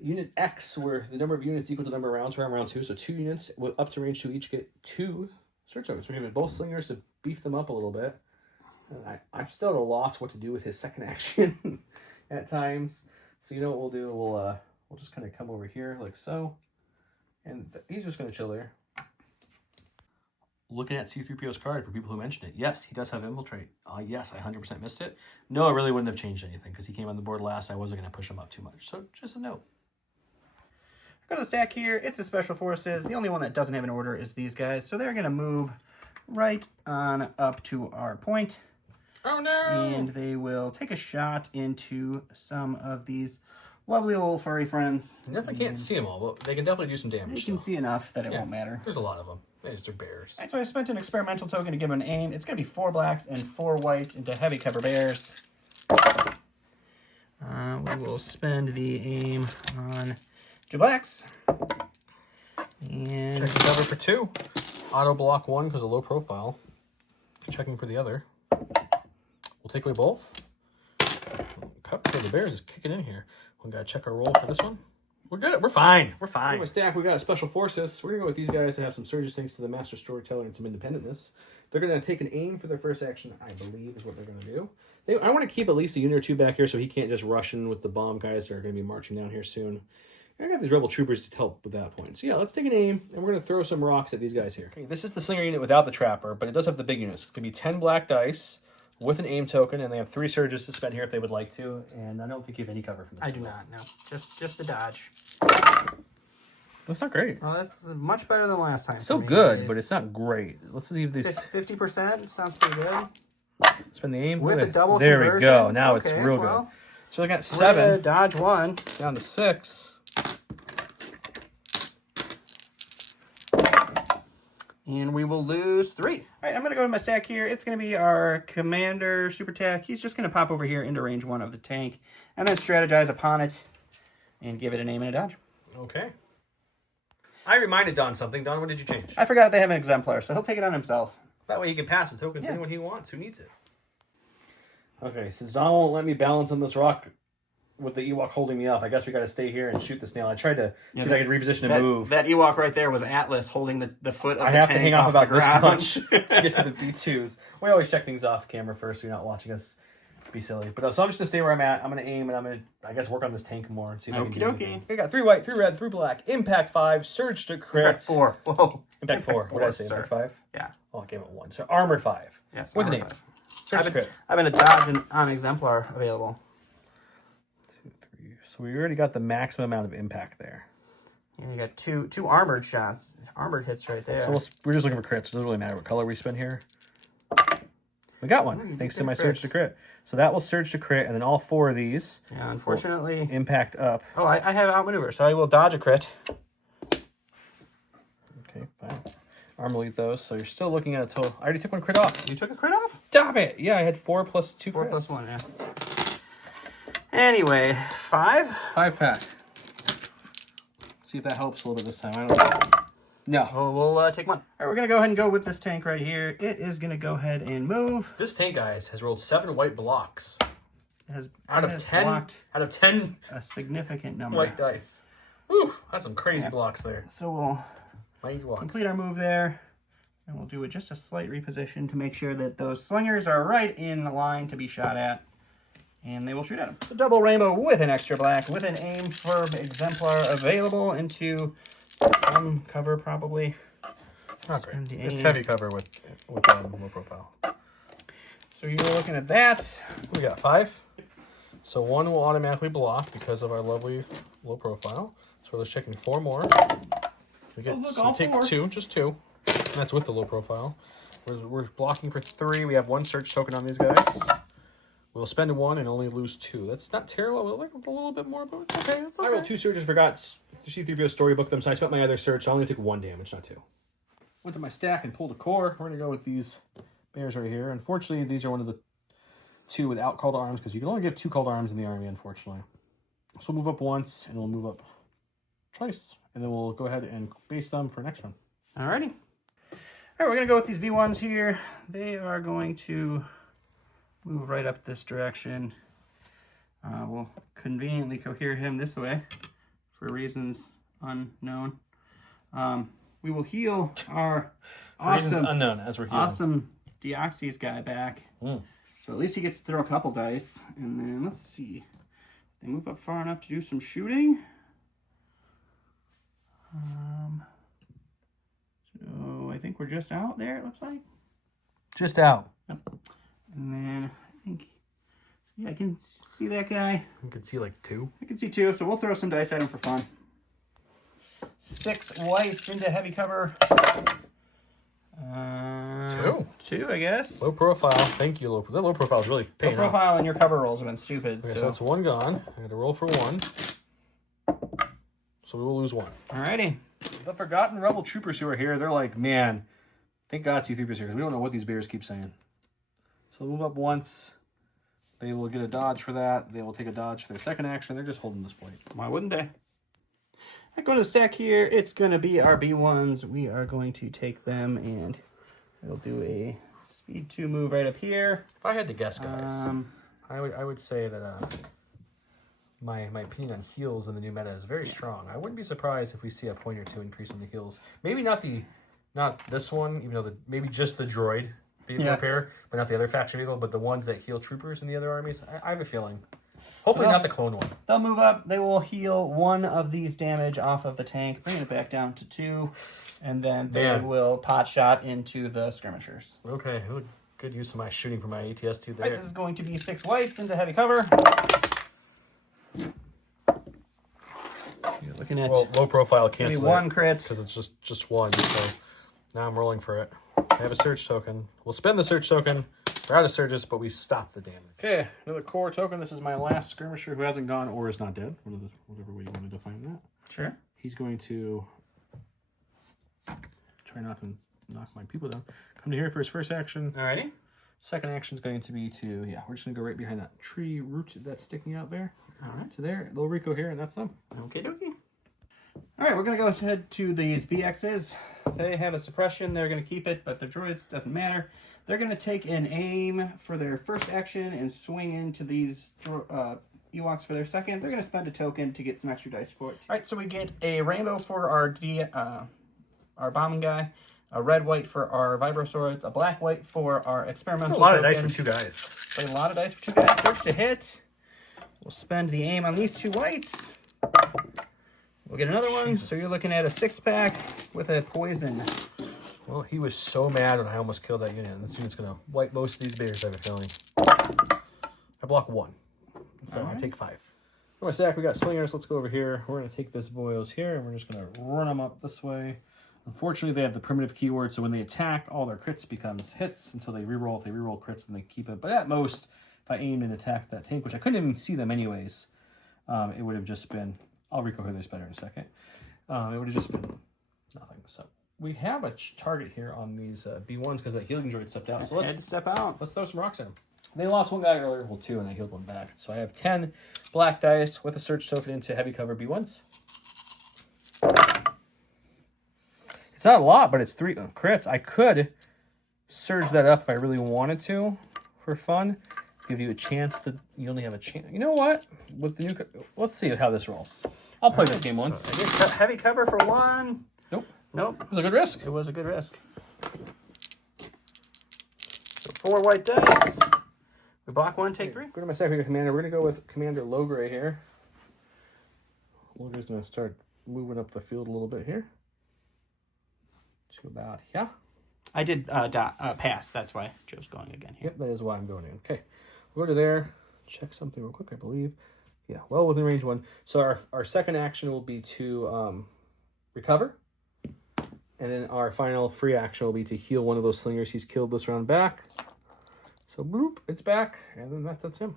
Unit X, where the number of units equal to the number of rounds around round 2. So 2 units with up to range 2 each get 2 search tokens. We're giving both slingers to beef them up a little bit. And I'm still at a loss what to do with his second action at times. So you know what we'll do? We'll just kind of come over here like so. And he's just going to chill there. Looking at C-3PO's card for people who mentioned it. Yes, he does have Infiltrate. Yes, I 100% missed it. No, it really wouldn't have changed anything because he came on the board last. I wasn't going to push him up too much. So just a note. Go to the stack here. It's the Special Forces. The only one that doesn't have an order is these guys. So they're going to move right on up to our point. Oh, no! And they will take a shot into some of these lovely little furry friends. You definitely can't see them all, but they can definitely do some damage. You can see enough that it won't matter. There's a lot of them. They're bears. All right, so I spent an experimental token to give them an aim. It's going to be 4 blacks and 4 whites into heavy cover bears. We will spend the aim on 2 blacks. And check the cover for 2. Auto block 1 because of low profile. Checking for the other. We'll take away both. Cover for the bears is kicking in here. We got to check our roll for this one. We're good. We're fine. We're fine. Anyway, stack, we got a Special Forces. We're going to go with these guys that have some surges thanks to the Master Storyteller and some independentness. They're going to take an aim for their first action, I believe, is what they're going to do. I want to keep at least a unit or 2 back here so he can't just rush in with the bomb guys that are going to be marching down here soon. I got these Rebel Troopers to help with that point. So yeah, let's take an aim, and we're going to throw some rocks at these guys here. Okay, this is the Slinger unit without the Trapper, but it does have the big units. It's going to be 10 black dice with an aim token, and they have 3 surges to spend here if they would like to, and I don't think you have any cover from this. I do not, no. Just the dodge. That's not great. Well, that's much better than last time. It's still good, but it's not great. Let's see if these... 50% sounds pretty good. Spend the aim. With a double There conversion. we go. Now okay, it's real well, good. So we got we're gonna 7. Dodge 1. Down to 6. And we will lose 3. All right, I'm going to go to my stack here. It's going to be our Commander Super Tech. He's just going to pop over here into range 1 of the tank and then strategize upon it and give it an aim and a dodge. Okay. I reminded Don something. Don, what did you change? I forgot they have an Exemplar, so he'll take it on himself. That way he can pass the token to anyone he wants who needs it. Okay, since Don won't let me balance on this rock with the Ewok holding me up, I guess we got to stay here and shoot the snail. I tried to see if I could reposition and move. That Ewok right there was Atlas holding the foot of the tank. I have to hang off about this much to ground. get to the B2s. We always check things off camera first so you're not watching us be silly. But so I'm just going to stay where I'm at. I'm going to aim and I'm going to, I guess, work on this tank more and see if I can do anything. We got 3 white, 3 red, 3 black. Impact 5, surge to crit. Impact 4. Whoa. Impact 4. What did I say? Impact 5? Yeah. Oh, I gave it 1. So armor 5. Yes. With an aim. Surge to crit. I've been a dodge on Exemplar available. 2, 3. So we already got the maximum amount of impact there. And you got two armored shots. Armored hits right there. So we're just looking for crits. It doesn't really matter what color we spin here. We got one, thanks to my surge to crit. So that will surge to crit, and then all 4 of these. Yeah, unfortunately. Impact up. Oh, I have outmaneuver, so I will dodge a crit. Okay, fine. Armor lead those, so you're still looking at a total. I already took 1 crit off. You took a crit off? Stop it! Yeah, I had 4 plus 2 4 crits. plus 1, yeah. Anyway, 5? 5 pack. See if that helps a little bit this time. I don't know. No. Well, we'll take 1. All right, we're going to go ahead and go with this tank right here. It is going to go ahead and move. This tank, guys, has rolled 7 white blocks. It has out of 10 a significant number. White dice. Whew, that's some crazy blocks there. So we'll complete our move there. And we'll do just a slight reposition to make sure that those slingers are right in the line to be shot at. And they will shoot at them. So double rainbow with an extra black, with an aim for Exemplar available into some cover probably. Not great. It's heavy cover with low profile. So you're looking at that. We got 5. So 1 will automatically block because of our lovely low profile. So we're just checking 4 more. We take 2, just 2. And that's with the low profile. We're blocking for 3. We have 1 search token on these guys. We'll spend 1 and only lose 2. That's not terrible. We'll like a little bit more, but it's okay. It's okay. I rolled 2 surges, forgot to C-3PO storybook them, so I spent my other surge, so I only took 1 damage, not 2. Went to my stack and pulled a core. We're going to go with these bears right here. Unfortunately, these are one of the 2 without called arms, because you can only give 2 called arms in the army, unfortunately. So we'll move up once, and we'll move up twice, and then we'll go ahead and base them for next one. Alrighty. All right, we're going to go with these B1s here. They are going to move right up this direction. We'll conveniently cohere him this way for reasons unknown. We will heal our awesome, unknown as we're healing. awesome Deoxys guy back. So at least he gets to throw a couple dice. And then let's see. They move up far enough to do some shooting. So I think we're just out there, it looks like. Just out. Yep. And then I think, yeah, I can see that guy. You can see like 2. I can see 2, so we'll throw some dice at him for fun. 6 whites into heavy cover. 2, I guess. Low profile. Thank you, low profile. That low profile is really Low paying off. profile and your cover rolls have been stupid. Okay, so that's 1 gone. I got to roll for 1. So we will lose 1. Alrighty. The forgotten rebel troopers who are here, they're like, man, thank God C-3PO's here, because we don't know what these bears keep saying. So move up once. They will get a dodge for that. They will take a dodge for their second action. They're just holding this plate. Why wouldn't they? I go to the stack here. It's going to be our B1s. We are going to take them and we'll do a speed 2 move right up here. If I had to guess, guys, I would say that my opinion on heals in the new meta is very strong. I wouldn't be surprised if we see a point or 2 increase in the heals. Maybe not this one, even though maybe just the droid vehicle repair, but not the other faction vehicle, but the ones that heal troopers in the other armies. I have a feeling. Hopefully not the clone one. They'll move up. They will heal 1 of these damage off of the tank, bring it back down to 2, and then they will pot shot into the skirmishers. Okay, good use of my shooting for my ATS2 there. Right, this is going to be 6 whites into heavy cover. You're looking at low profile cancel. maybe 1 crit. Because it's just 1, so now I'm rolling for it. I have a surge token. We'll spend the surge token. We're out of surges, but we stop the damage. Okay, another core token. This is my last skirmisher who hasn't gone or is not dead. Whatever way you want to define that. Sure. He's going to try not to knock my people down. Come to here for his first action. Alrighty. Second action is going to be to, we're just going to go right behind that tree root that's sticking out there. All right, so there, little Rico here, and that's them. Okay, dokie. All right, we're going to go ahead to these BXs. They have a suppression. They're going to keep it, but their droids doesn't matter. They're going to take an aim for their first action and swing into these Ewoks for their second. They're going to spend a token to get some extra dice for it. All right, so we get a rainbow for our bombing guy, a red-white for our vibrosaurs, a black-white for our experimental That's a lot token. of dice for 2 guys. Played a lot of dice for 2 guys. First to hit. We'll spend the aim on these 2 whites. We'll get another one. Jesus. So you're looking at a 6-pack with a poison. Well, he was so mad when I almost killed that unit. And this unit's going to wipe most of these bears, I have a feeling. I block 1. So I take 5. On my stack, we got slingers. Let's go over here. We're going to take this boils here, and we're just going to run them up this way. Unfortunately, they have the primitive keyword, so when they attack, all their crits becomes hits until they reroll. If they reroll crits, then they keep it. But at most, if I aimed and attacked that tank, which I couldn't even see them anyways, it would have just been... I'll recoher this better in a second. It would have just been nothing. So we have a target here on these B1s because that healing droid stepped out. So let's step out. Let's throw some rocks at them. They lost 1 guy earlier, well 2, and I healed 1 back. So I have 10 black dice with a search token into heavy cover B1s. It's not a lot, but it's 3 crits. I could surge that up if I really wanted to for fun. Give you a chance to... You only have a chance... You know what? With the new... Let's see how this rolls. I'll play this game once. So I get heavy cover for 1. Nope. Nope. It was a good risk. It was a good risk. So 4 white dice. We block 1, take 3. Go to my secondary commander. We're going to go with Commander Logray here. Logray's going to start moving up the field a little bit here. To about here. I did pass. That's why Joe's going again here. Yep, that is why I'm going in. Okay. We'll go to there. Check something real quick, I believe. Yeah, well within range 1. So our second action will be to recover. And then our final free action will be to heal one of those slingers he's killed this round back. So So bloop, it's back, and then that's him.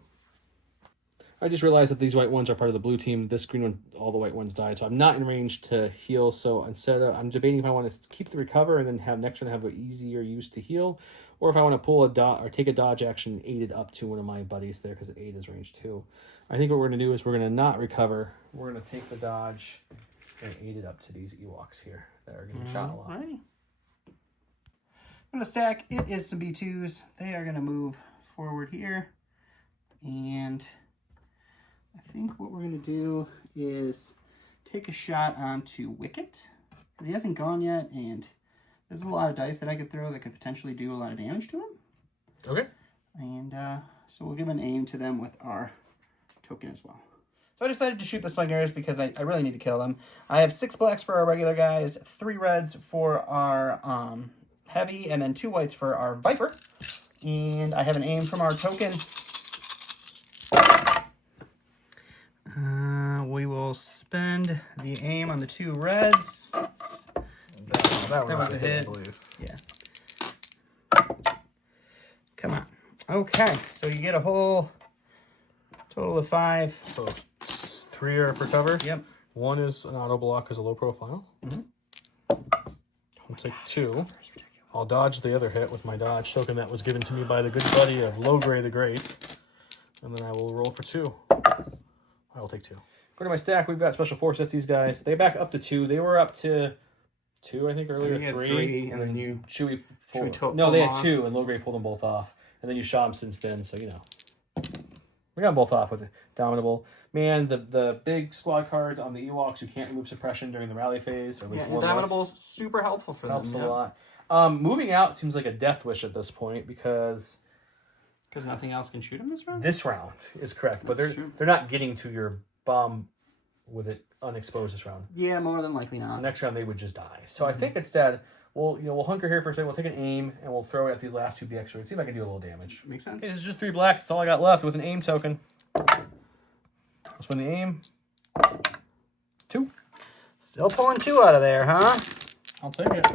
I just realized that these white ones are part of the blue team. This green one, all the white ones died, so I'm not in range to heal. So instead, I'm debating if I want to keep the recover and then have next one have an easier use to heal, or if I want to pull a dodge or take a dodge action and aid it up to one of my buddies there because aid is range 2. I think what we're going to do is we're going to not recover. We're going to take the dodge and aid it up to these Ewoks here that are getting shot a lot. Alrighty. I'm going to stack. It is some B2s. They are going to move forward here. And I think what we're going to do is take a shot onto Wicket. Because he hasn't gone yet, and there's a lot of dice that I could throw that could potentially do a lot of damage to him. Okay. And so we'll give an aim to them with our token as well. So I decided to shoot the Slingers because I really need to kill them. I have 6 blacks for our regular guys, 3 reds for our heavy, and then 2 whites for our Viper. And I have an aim from our token. We will spend the aim on the 2 reds. That was a hit. I believe. Yeah. Come on. Okay, so you get a whole total of 5. So 3 are for cover. Yep. 1 is an auto block as a low profile. I'll take 2. I'll dodge the other hit with my dodge token that was given to me by the good buddy of Logray the Great. And then I will roll for 2. I will take 2. According to my stack, we've got special force. That's these guys. They back up to 2. They were up to 2, I think, earlier. You had 3. 3, and then you... Chewie pulled took No, they them had off. 2, and Logray pulled them both off. And then you shot them since then, so, you know. We got them both off with Dominable. Man, the big squad cards on the Ewoks who can't remove suppression during the rally phase, or at least one less, Indomitable's super helpful for them. helps a lot. Moving out seems like a death wish at this point because Because nothing else can shoot him this round? this round is correct, but That's true. they're not getting to your bomb with it unexposed this round. Yeah, more than likely So not. next round they would just die. So I think instead we'll hunker here for a second. We'll take an aim and we'll throw it at these last 2 BX droids. See if I can do a little damage. Makes sense. Okay, this is just 3 blacks. That's all I got left with an aim token. Let's win the aim. 2. Still pulling 2 out of there, huh? I'll take it.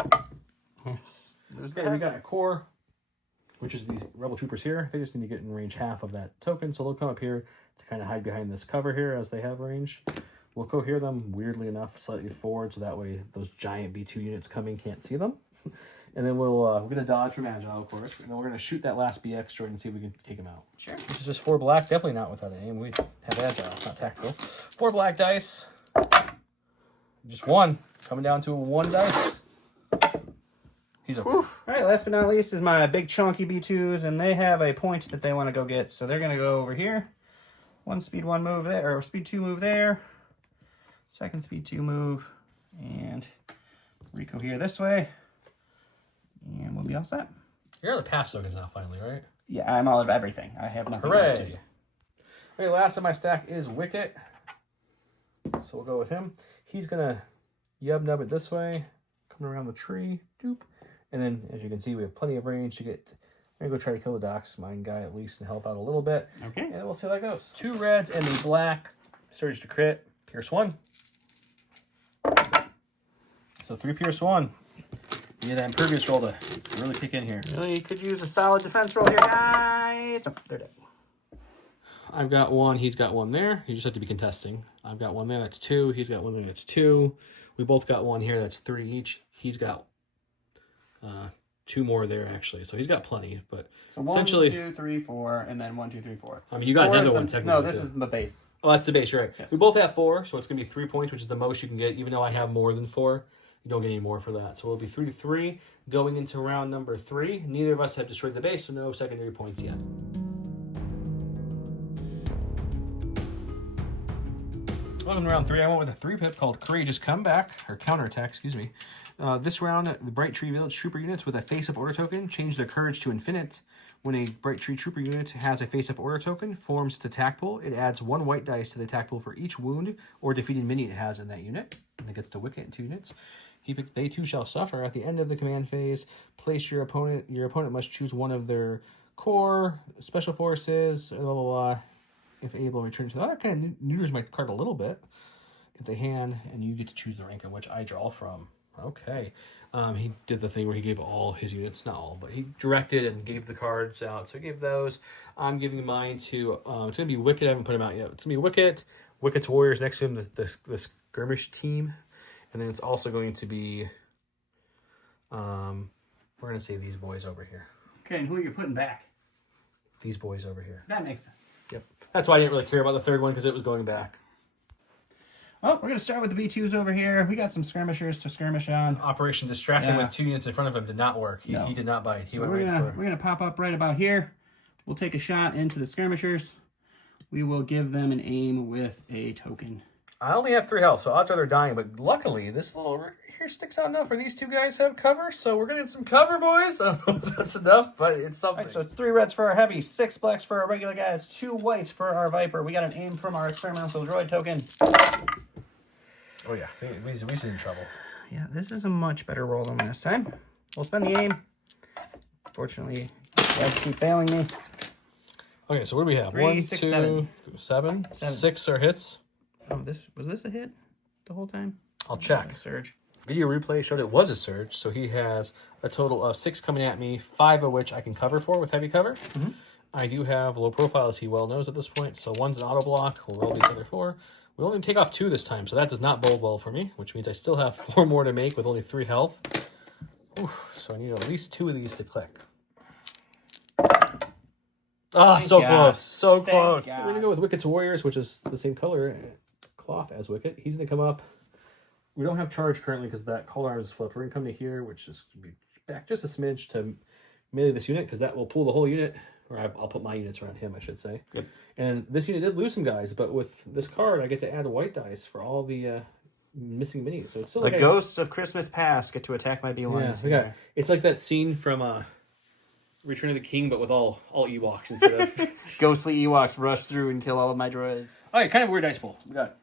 Yes. Okay, we got a core, which is these rebel troopers here. They just need to get in range half of that token, so they'll come up here to kind of hide behind this cover here as they have range. We'll cohere them, weirdly enough, slightly forward, so that way those giant B2 units coming can't see them. And then we're going to dodge from Agile, of course, and then we're going to shoot that last BX droid and see if we can take him out. Sure. This is just 4 black, definitely not without an aim. We have Agile, it's not tactical. 4 black dice. Just 1, coming down to 1 dice. He's okay. All right, last but not least is my big chunky B2s, and they have a point that they want to go get. So they're going to go over here. 1 speed 1 move there, or speed 2 move there. 2nd speed 2 move, and Rico here this way. And we'll be all set. You're on the pass tokens now, finally, right? Yeah, I'm all of everything. I have nothing left to do. Hooray! Okay, last on my stack is Wicket. So we'll go with him. He's going to yub-nub it this way, coming around the tree. Doop. And then, as you can see, we have plenty of range to get... I'm going to go try to kill the Doc's Mine guy at least and help out a little bit. Okay. And we'll see how that goes. 2 reds and a black. Surge to crit. Pierce 1. So 3 Pierce 1. You need that impervious roll to really kick in here. Really could use a solid defense roll here, guys. Oh, they're dead. I've got 1. He's got 1 there. You just have to be contesting. I've got 1 there. That's 2. He's got 1 there. That's 2. We both got 1 here. That's 3 each. He's got 2 more there, actually. So he's got plenty. But So 1, essentially... 2, 3, 4, and then 1, 2, 3, 4. I mean, you got 4 another is one, the, technically. No, this too. is the base. Oh, that's the base. You're right. Yes. We both have 4, so it's going to be 3 points, which is the most you can get. Even though I have more than 4, you don't get any more for that. So it'll be 3 to 3 going into round number 3. Neither of us have destroyed the base, so no secondary points yet. Welcome to round 3. I went with a 3-pip called Courageous Comeback, or Counterattack, excuse me. This round, the Bright Tree Village Trooper units with a face-up order token change their courage to infinite. When a Bright Tree Trooper unit has a face-up order token, forms its attack pool, it adds 1 white dice to the attack pool for each wound or defeated minion it has in that unit. And it gets to Wicket in 2 units. They too shall suffer. At the end of the command phase, place your opponent. Your opponent must choose one of their core, special forces, blah, blah, blah. If able, return to that. Kind of neuters my card a little bit. If they hand, and you get to choose the rank in which I draw from. Okay. He did the thing where he gave all his units, not all, but he directed and gave the cards out. So he gave those. I'm giving mine to, it's going to be Wicket. I haven't put him out yet. It's going to be Wicket. Wicket's Warriors next to him, the skirmish team. And then it's also going to be, we're going to say these boys over here. Okay, and who are you putting back? These boys over here. That makes sense. Yep. That's why I didn't really care about the third one, because it was going back. Well, we're going to start with the B2s over here. We got some skirmishers to skirmish on. Operation Distract him with 2 units in front of him did not work. He did not bite. He So went we're right for going to pop up right about here. We'll take a shot into the skirmishers. We will give them an aim with a token. I only have 3 health, so odds are they're dying, but luckily this little here sticks out enough where these 2 guys have cover, so we're going to get some cover, boys. I don't know if that's enough, but it's something. All right, so it's 3 reds for our heavy, 6 blacks for our regular guys, 2 whites for our Viper. We got an aim from our experimental droid token. Oh yeah, we's in trouble. Yeah, this is a much better roll than last time. We'll spend the aim. Fortunately, guys keep failing me. Okay, so what do we have? 3, 1, 6, 2, 7. 6 are hits. Oh, was this a hit the whole time? I'll check. Surge. Video replay showed it was a surge, so he has a total of 6 coming at me, 5 of which I can cover for with heavy cover. Mm-hmm. I do have low profile, as he well knows at this point, so 1's an auto block. We'll roll these other 4. We only take off 2 this time, so that does not bode well for me, which means I still have 4 more to make with only 3 health. Oof, so I need at least 2 of these to click. Ah, so close. So close. We're going to go with Wicket's Warriors, which is the same color cloth as Wicket. He's going to come up. We don't have charge currently because that color arms is flipped. We're going to come to here, which is going to be back just a smidge to melee this unit because that will pull the whole unit. Or I'll put my units around him, I should say. Yep. And this unit did lose some guys, but with this card, I get to add white dice for all the missing minis. So it's still The like ghosts of Christmas past get to attack my B1s. Yeah, it's like that scene from Return of the King, but with all Ewoks instead of Ghostly Ewoks rush through and kill all of my droids. All right, kind of weird dice pool. We got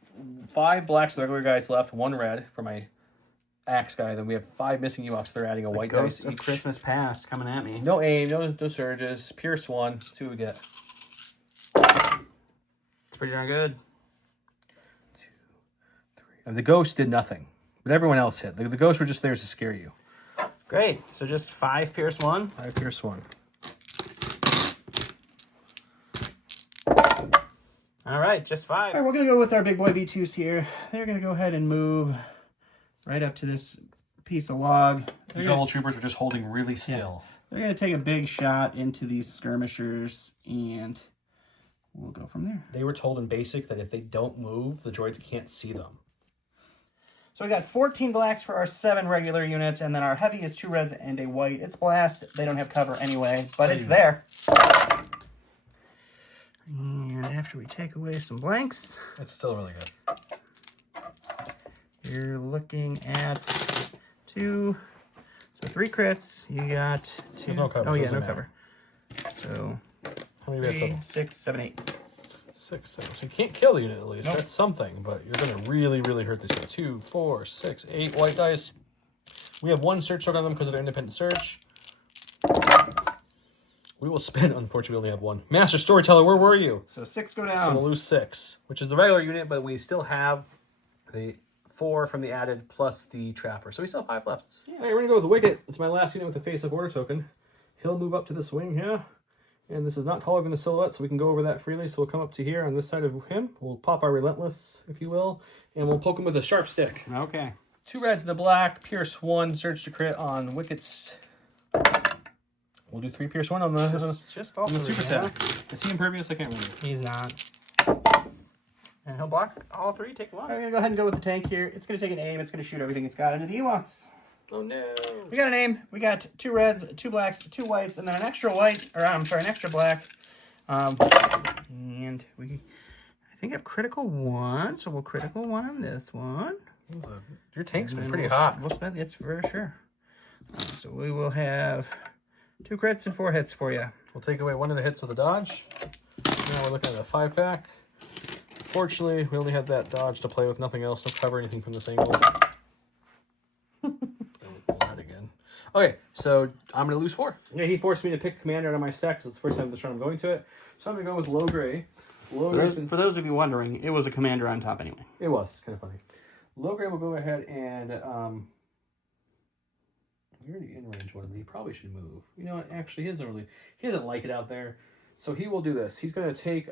5 blacks, the regular guys left, 1 red for my axe guy. Then we have 5 missing Ewoks. They're adding a white Ghost dice of each. Christmas past coming at me. No aim, no surges. Pierce 1. Let's see what we get. It's pretty darn good. 2, 3. And the ghost did nothing, but everyone else hit. The ghosts were just there to scare you. Great. So just 5 Pierce 1. 5 Pierce 1. All right, just 5. All right, we're going to go with our big boy B2s here. They're going to go ahead and move right up to this piece of log. These rebel troopers are just holding really still. Yeah. They're going to take a big shot into these skirmishers, and we'll go from there. They were told in basic that if they don't move, the droids can't see them. So we got 14 blacks for our 7 regular units, and then our heavy is 2 reds and a white. It's blast. They don't have cover anyway, but it's there. And after we take away some blanks, It's still really good. you're looking at 2, so 3 crits. You got 2. There's no cover. Oh, yeah, Doesn't no matter. cover. So How many do we have 3, total? 6, 7, 8. 6, 7. So you can't kill the unit at least. Nope. That's something, but you're going to really, really hurt this guy. 2, 4, 6, 8 white dice. We have 1 search token on them because of their independent search. We will spend, unfortunately, we only have 1. Master Storyteller, where were you? So 6 go So down. we'll lose 6, which is the regular unit, but we still have the 4 from the added plus the Trapper. So we still have 5 left. Yeah. All right, we're going to go with the Wicket. It's my last unit with the face-up order token. He'll move up to this wing here. And this is not taller than the silhouette, so we can go over that freely. So we'll come up to here on this side of him. We'll pop our Relentless, if you will, and we'll poke him with a sharp stick. Okay. 2 reds and a black, Pierce 1, Surge to crit on Wicket's. We'll do 3 Pierce 1 on the, Just all on the 3, super yeah? attack. Is he impervious? I can't remember. He's not. And he'll block all 3, take 1. All right, we're going to go ahead and go with the tank here. It's going to take an aim. It's going to shoot everything it's got into the Ewoks. Oh, no. We got an aim. We got 2 reds, 2 blacks, 2 whites, and then an extra white, or I'm sorry, an extra black. And we, I think, have critical 1, so we'll critical 1 on this one. Your tank's been And pretty we'll, hot. We'll spend, it's for sure. So we will have 2 crits and 4 hits for you. We'll take away 1 of the hits with a dodge. Now we're looking at a 5-pack. Fortunately, we only have that dodge to play with, nothing else, no cover, anything from this angle. That again. Okay, so I'm going to lose 4. Yeah, he forced me to pick commander out of my stack because it's the first time this run I'm going to it. So I'm going to go with low gray. For those of you wondering, it was a commander on top anyway. It was kind of funny. Low gray will go ahead and We already in range one, but he probably should move. You know what? Actually, he doesn't like it out there. So he will do this. He's going to take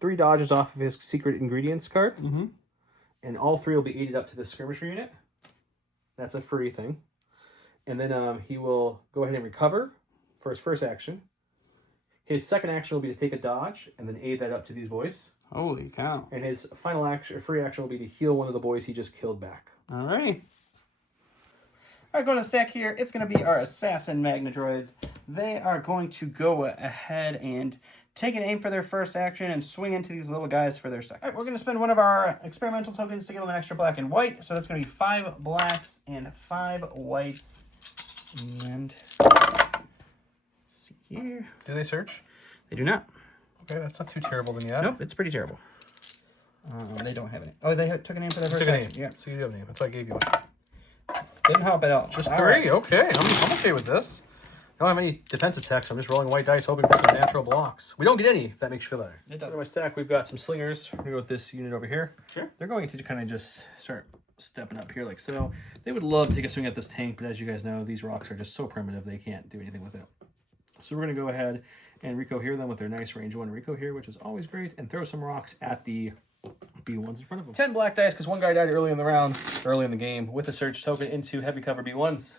3 dodges off of his secret ingredients card. Mm-hmm. And all 3 will be aided up to the skirmisher unit. That's a free thing. And then he will go ahead and recover for his first action. His second action will be to take a dodge and then aid that up to these boys. Holy cow. And his final action, or free action, will be to heal one of the boys he just killed back. All right. All right, go to the stack here. It's going to be our Assassin Magna Droids. They are going to go ahead and take an aim for their first action and swing into these little guys for their second. All right, we're going to spend one of our experimental tokens to give them an extra black and white. So that's going to be 5 blacks and 5 whites. And let's see here. Do they search? They do not. Okay, that's not too terrible then yet. Nope, it's pretty terrible. They don't have any. Oh, they took a name for their first Took a action. name. Yeah. So you do have a name. That's why I gave you one. Didn't help at all. Just All 3. right. Okay, I'm okay with this. I don't have any defensive text. I'm just rolling white dice, hoping for some natural blocks. We don't get any, if that makes you feel better. It does. For my stack, we've got some slingers. We're going to go with this unit over here. Sure. They're going to kind of just start stepping up here like so. They would love to take a swing at this tank, but as you guys know, these rocks are just so primitive, they can't do anything with it. So we're going to go ahead and Rico-here them with their nice range 1 Rico here, which is always great, and throw some rocks at the B1s in front of them. 10 black dice, because one guy died early in the round, early in the game, with a surge token into heavy cover B1s.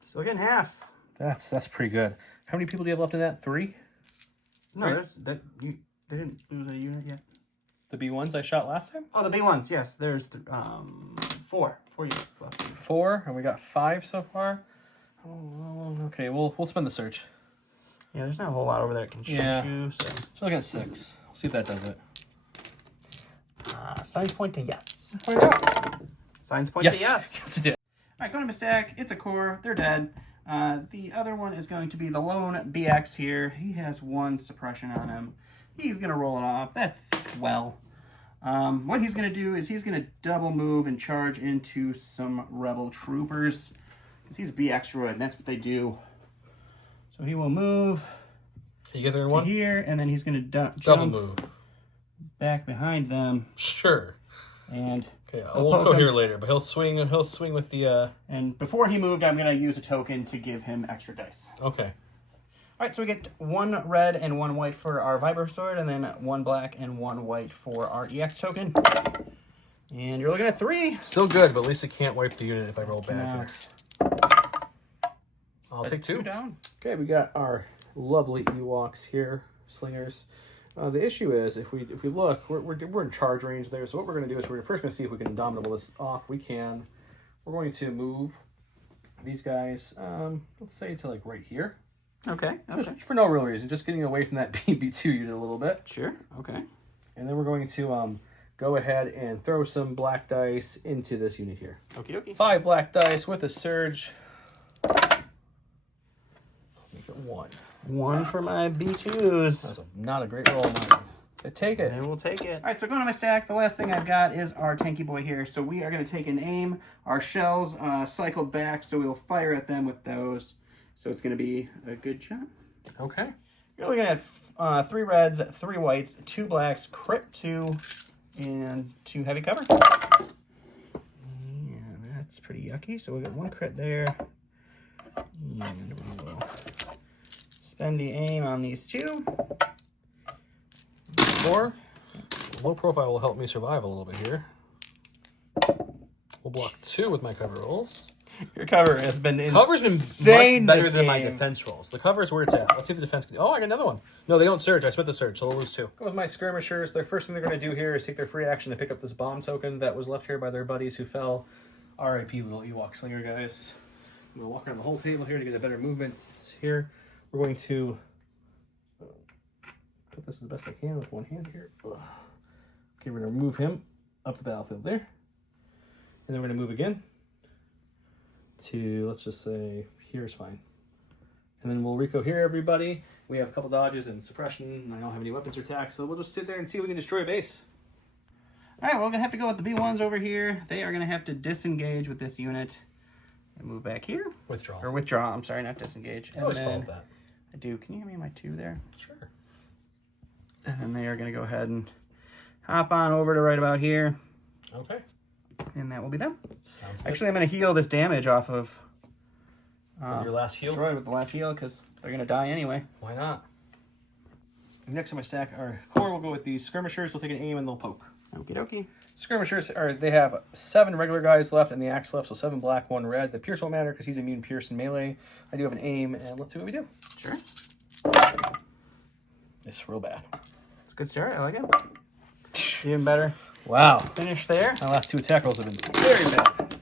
Still getting half. That's pretty good. How many people do you have left in that? 3? No, Right. they didn't lose a unit yet. The B1s I shot last time? Oh, the B1s, yes. There's 4 units left. 4, and we got 5 so far. Oh, okay, we'll spend the search. Yeah, there's not a whole lot over there that can shoot you. So So looking at 6. See if that does it. signs point to yes. Find out. Signs point Yes. to yes. Yes, it did. All right, go to my stack. It's a core. They're dead. The other one is going to be the lone BX here. He has 1 suppression on him. He's going to roll it off. That's well. What he's going to do is he's going to double move and charge into some rebel troopers. Because he's a BX droid, and that's what they do. So he will move You get there in to 1? here, and then he's going to Double jump move. back behind them. Sure. And Okay, I'll we'll poke go him. here later, but he'll swing with the And before he moved, I'm going to use a token to give him extra dice. okay. All right, so we get 1 red and 1 white for our Vibro Sword, and then 1 black and 1 white for our EX token. And you're looking at 3. Still good, but at least it can't wipe the unit if I roll back here. I'll take 2. Down. Okay, we got our lovely Ewoks here, slingers. The issue is, if we look, we're in charge range there. So what we're going to do is we're first going to see if we can dominable this off. We can. We're going to move these guys, let's say to like right here. Okay. Just for no real reason, just getting away from that BB2 unit a little bit. Sure. Okay. And then we're going to go ahead and throw some black dice into this unit here. Okie dokie. 5 black dice with a surge. Make it 1. 1 for my B2s. That's not a great roll, mine. Take it. And we'll take it. All right, so going to my stack, the last thing I've got is our tanky boy here. So we are going to take an aim. Our shells cycled back, so we'll fire at them with those. So it's going to be a good shot. Okay. You're looking at 3 reds, 3 whites, 2 blacks, crit 2, and 2 heavy cover. Yeah, that's pretty yucky. So we'll get 1 crit there. And we will spend the aim on these 2. 4. Low profile will help me survive a little bit here. We'll block 2 with my cover rolls. Your cover has been Cover's been insane much better this than my game. defense rolls. The cover's where it's at. Let's see if the defense can... Oh, I got another one. No, they don't surge. I spent the surge, so they'll lose 2. Go with my skirmishers. Their first thing they're going to do here is take their free action to pick up this bomb token that was left here by their buddies who fell. RIP, little Ewok slinger guys. I'm going to walk around the whole table here to get a better movement here. We're going to put this as best I can with one hand here. Ugh. Okay, we're going to move him up the battlefield there. And then we're going to move again to, let's just say, here's fine. And then we'll Rico here, everybody. We have a couple dodges and suppression, and I don't have any weapons or attacks, so we'll just sit there and see if we can destroy a base. All right, we're going to have to go with the B1s over here. They are going to have to disengage with this unit and move back here. Withdraw. Or withdraw, I'm sorry, not disengage. I always call it that. I do. Can you give me my 2 there? Sure. And then they are going to go ahead and hop on over to right about here, Okay. and that will be them. Sounds good. Actually, I'm going to heal this damage off of Your last heal? Droid with the last heal, because they're going to die anyway. Why not? Next on my stack, our core will go with these skirmishers. We'll take an aim and they'll poke. Okie dokie. Skirmishers they have 7 regular guys left and the axe left, so 7 black, 1 red. The pierce won't matter because he's immune pierce and melee. I do have an aim, and let's see what we do. Sure. It's real bad. It's a good start. I like it. Even better. Wow. Finish there. My last 2 attack rolls have been very bad.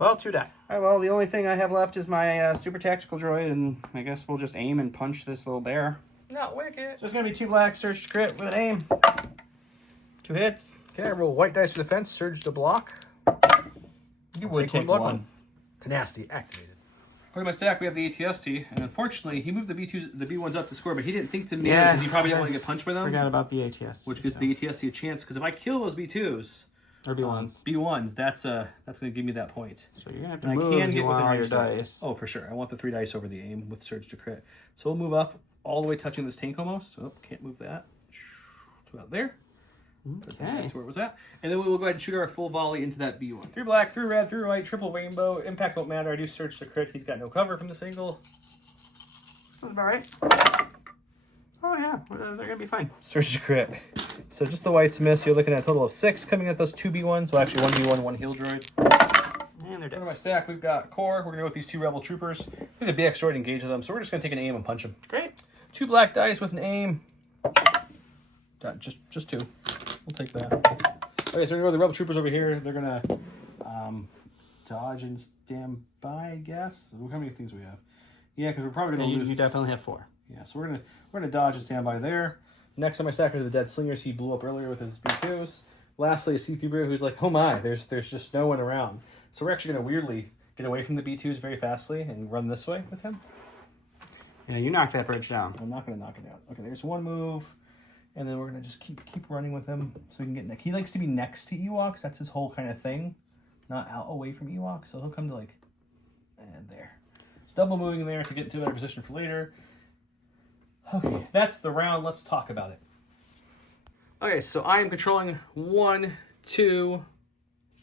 Well, 2 die. All right, well, the only thing I have left is my super tactical droid, and I guess we'll just aim and punch this little bear. Not wicked. So it's going to be 2 black, surge to crit with an aim. 2 hits. Okay, I roll white dice for defense, surge to block. You would take one. Tenacity activated. Okay, my stack, we have the ATST, and unfortunately, he moved the B1s up to score, but he didn't think to me because he probably didn't want to get punched by them. Forgot about the ATST. Which gives the ATST a chance, because if I kill those B2s, or B1s. B1s, that's going to give me that point. So you're going to have to And move I can if get you within want all your range of that. dice. Oh, for sure. I want the 3 dice over the aim with surge to crit. So we'll move up all the way touching this tank almost. Oh, can't move that. To about there. Okay. That's where it was at. And then we will go ahead and shoot our full volley into that B1. 3 black, 3 red, 3 white, triple rainbow. Impact won't matter. I do surge to crit. He's got no cover from this angle. Sounds about right. Oh, yeah. They're going to be fine. Surge to crit. So just the whites miss. You're looking at a total of 6 coming at those 2 B1s. So actually 1 B1, 1 heal droid. And they're dead. Under my stack, we've got core. We're going to go with these 2 rebel troopers. There's a BX droid engage with them. So we're just going to take an aim and punch him. Great. 2 black dice with an aim. Just 2. We'll take that. Okay, so we're going to go with the rebel troopers over here. They're going to dodge and stand by, I guess. How many things do we have? Yeah, because we're probably going to lose. You definitely have 4. Yeah, so we're gonna dodge and stand by there. Next on my stack are the dead slingers he blew up earlier with his B2s. Lastly, a C3 who's like, oh my, there's just no one around. So we're actually gonna weirdly get away from the B2s very fastly and run this way with him. Yeah, you knocked that bridge down. I'm not gonna knock it out. Okay, there's 1 move, and then we're gonna just keep running with him so we can get next. He likes to be next to Ewoks. That's his whole kind of thing, not out away from Ewoks. So he'll come to like, and there. So double moving there to get into a better position for later. Okay, that's the round. Let's talk about it. Okay, so I am controlling 1, 2,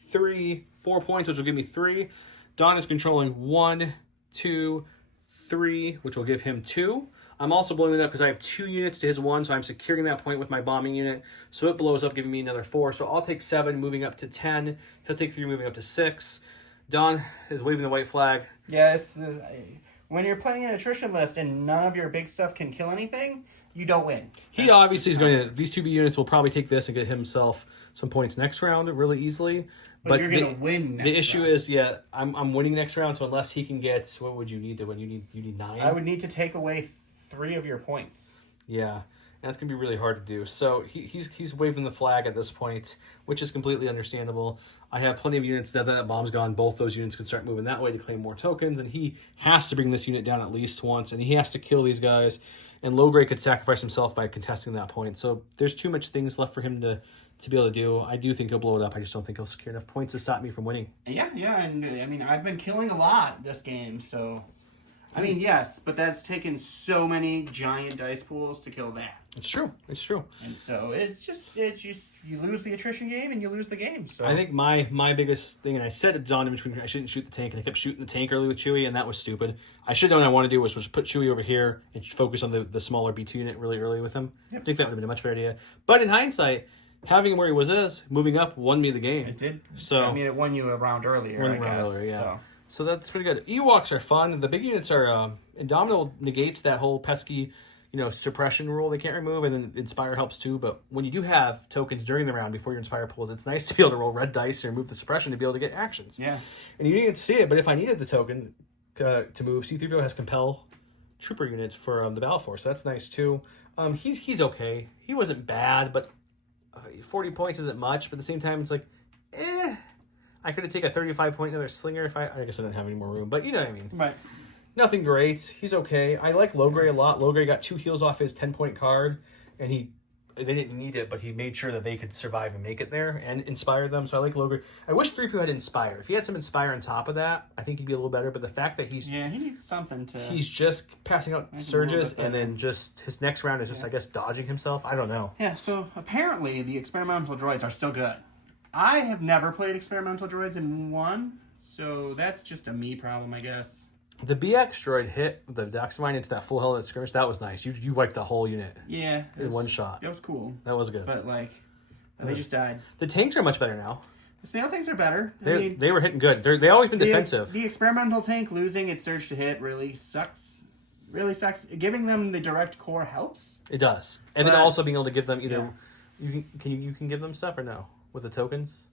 3, 4 points, which will give me 3. Don is controlling 1, 2, 3, which will give him 2. I'm also blowing it up because I have 2 units to his 1, so I'm securing that point with my bombing unit. So it blows up, giving me another 4. So I'll take 7, moving up to 10. He'll take 3, moving up to 6. Don is waving the white flag. Yes. When you're playing an attrition list and none of your big stuff can kill anything, you don't win. He obviously is going to... These 2B units will probably take this and get himself some points next round really easily. But you're going to win next The issue round. is, yeah, I'm winning next round, so unless he can get... What would you need to win? You need 9? I would need to take away 3 of your points. Yeah, and that's going to be really hard to do. So he's waving the flag at this point, which is completely understandable. I have plenty of units. Now that bomb's gone, both those units can start moving that way to claim more tokens, and he has to bring this unit down at least once, and he has to kill these guys, and Logray could sacrifice himself by contesting that point. So there's too much things left for him to be able to do. I do think he'll blow it up. I just don't think he'll secure enough points to stop me from winning. Yeah, and I mean, I've been killing a lot this game, so... I mean, yes, but that's taken so many giant dice pools to kill that. It's true. It's true. And so it's just you lose the attrition game and you lose the game. So I think my biggest thing, and I said to John in between, I shouldn't shoot the tank, and I kept shooting the tank early with Chewie, and that was stupid. I should have known what I want to do was put Chewie over here and focus on the smaller B2 unit really early with him. Yep. I think that would have been a much better idea. But in hindsight, having him where he was moving up won me the game. it did. So I mean, it won you a round earlier. Yeah. So that's pretty good. Ewoks are fun. The big units are Indomitable negates that whole pesky, suppression rule they can't remove, and then Inspire helps too. But when you do have tokens during the round before your Inspire pulls, it's nice to be able to roll red dice or remove the suppression to be able to get actions. Yeah. And you didn't see it, but if I needed the token to move, C3PO has Compel Trooper unit for the Battle Force. So that's nice too. He's okay. He wasn't bad, but 40 points isn't much. But at the same time, it's like, I could have taken a 35-point another slinger if I guess I didn't have any more room. But you know what I mean. Right. Nothing great. He's okay. I like Logray a lot. Logray got 2 heals off his 10-point card, and he they didn't need it, but he made sure that they could survive and make it there and inspire them. So I like Logray. I wish 3PO had Inspire. If he had some Inspire on top of that, I think he'd be a little better. But the fact that he needs something to. He's just passing out surges, and then just his next round is just, I guess, dodging himself. I don't know. Yeah. So apparently the experimental droids are still good. I have never played experimental droids in 1, so that's just a me problem, I guess. The BX droid hit the Daxamine into that full helmet skirmish. That was nice. You wiped the whole unit. Yeah. In one shot. That was cool. That was good. But, like, they just died. The tanks are much better now. The snail tanks are better. They were hitting good. They always been defensive. The experimental tank losing its surge to hit really sucks. Really sucks. Giving them the direct core helps. It does. And then also being able to give them either... Yeah. You can give them stuff or no? With the tokens?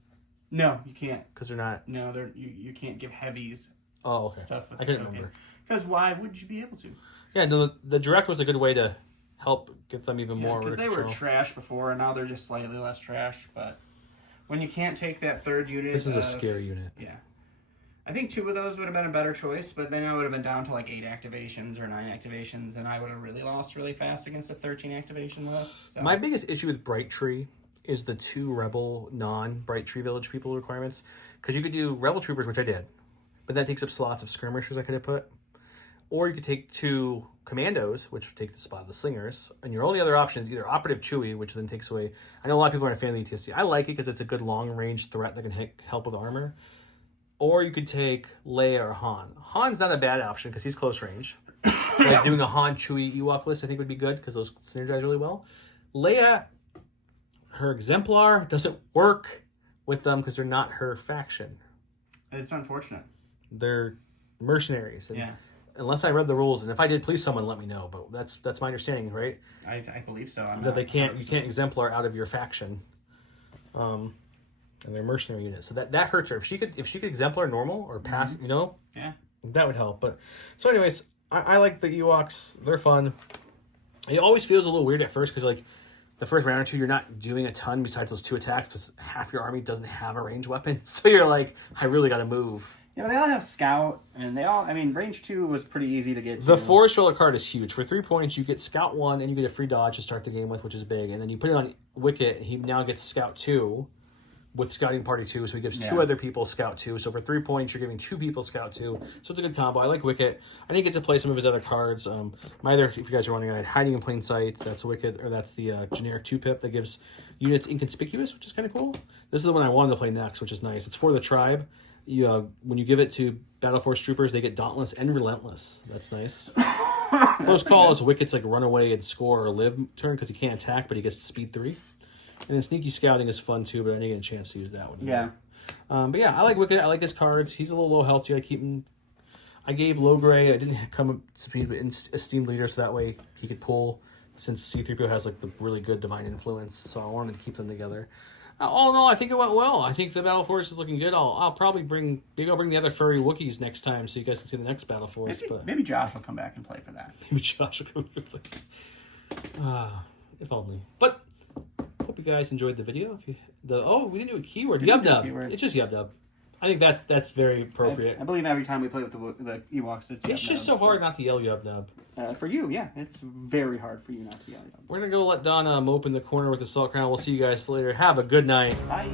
No, you can't. Because they're not... No, you can't give heavies. Oh, okay. Stuff with I couldn't remember. Because why would you be able to? Yeah, no, the direct was a good way to help get them even more. Because they were trash before, and now they're just slightly less trash. But when you can't take that third unit, this is a scary unit. Yeah, I think 2 of those would have been a better choice, but then I would have been down to like 8 activations or 9 activations, and I would have really lost really fast against a 13 activation list. So. My biggest issue with Bright Tree is the 2 Rebel non-Bright Tree Village people requirements, because you could do Rebel Troopers, which I did. But that takes up slots of skirmishers I could have put. Or you could take 2 commandos, which would take the spot of the slingers. And your only other option is either Operative Chewie, which then takes away... I know a lot of people aren't a fan of the ETSD. I like it because it's a good long-range threat that can help with armor. Or you could take Leia or Han. Han's not a bad option because he's close range. Like doing a Han Chewie Ewok list I think would be good because those synergize really well. Leia, her exemplar doesn't work with them because they're not her faction. It's unfortunate. They're mercenaries. And yeah. Unless I read the rules, and if I did, please someone let me know. But that's my understanding, right? I believe so. That you can't exemplar out of your faction, and they're mercenary units. So that hurts her. If she could exemplar normal or pass, yeah, that would help. But so, anyways, I like the Ewoks. They're fun. It always feels a little weird at first because like the first round or two, you're not doing a ton besides those 2 attacks because half your army doesn't have a ranged weapon. So you're like, I really got to move. Yeah, but they all have Scout, and range 2 was pretty easy to get to. The Force Roller card is huge. For 3 points, you get Scout 1, and you get a free dodge to start the game with, which is big. And then you put it on Wicket, and he now gets Scout 2 with Scouting Party 2, so he gives 2 other people Scout 2. So for 3 points, you're giving 2 people Scout 2. So it's a good combo. I like Wicket. I didn't get to play some of his other cards. If you guys are wondering, I had Hiding in Plain Sight. That's Wicket, or that's the generic 2-pip that gives units Inconspicuous, which is kind of cool. This is the one I wanted to play next, which is nice. It's for the tribe. When you give it to Battle Force troopers, they get Dauntless and Relentless. That's nice. Close call is Wicket's like run away and score or live turn because he can't attack, but he gets speed 3. And then Sneaky Scouting is fun too, but I didn't get a chance to use that one. Yeah. But yeah, I like Wicket. I like his cards. He's a little low health too. I keep him. I gave Logray. I didn't come up to speed with Esteemed Leader, so that way he could pull. Since C-3PO has like the really good Divine Influence, so I wanted to keep them together. All in all, I think it went well. I think the Battle Force is looking good. I'll probably bring the other furry Wookiees next time so you guys can see the next Battle Force. Maybe Josh will come back and play for that. Maybe Josh will come back and play. If only. But hope you guys enjoyed the video. We didn't do a keyword. Yub-Nub. It's just Yub-Nub. I think that's very appropriate. I believe every time we play with the Ewoks, it's just so hard not to yell Yub-Nub. For you, yeah. It's very hard for you not to yell Yub-Nub. We're going to go let Donna mope in the corner with the Salt Crown. We'll see you guys later. Have a good night. Bye.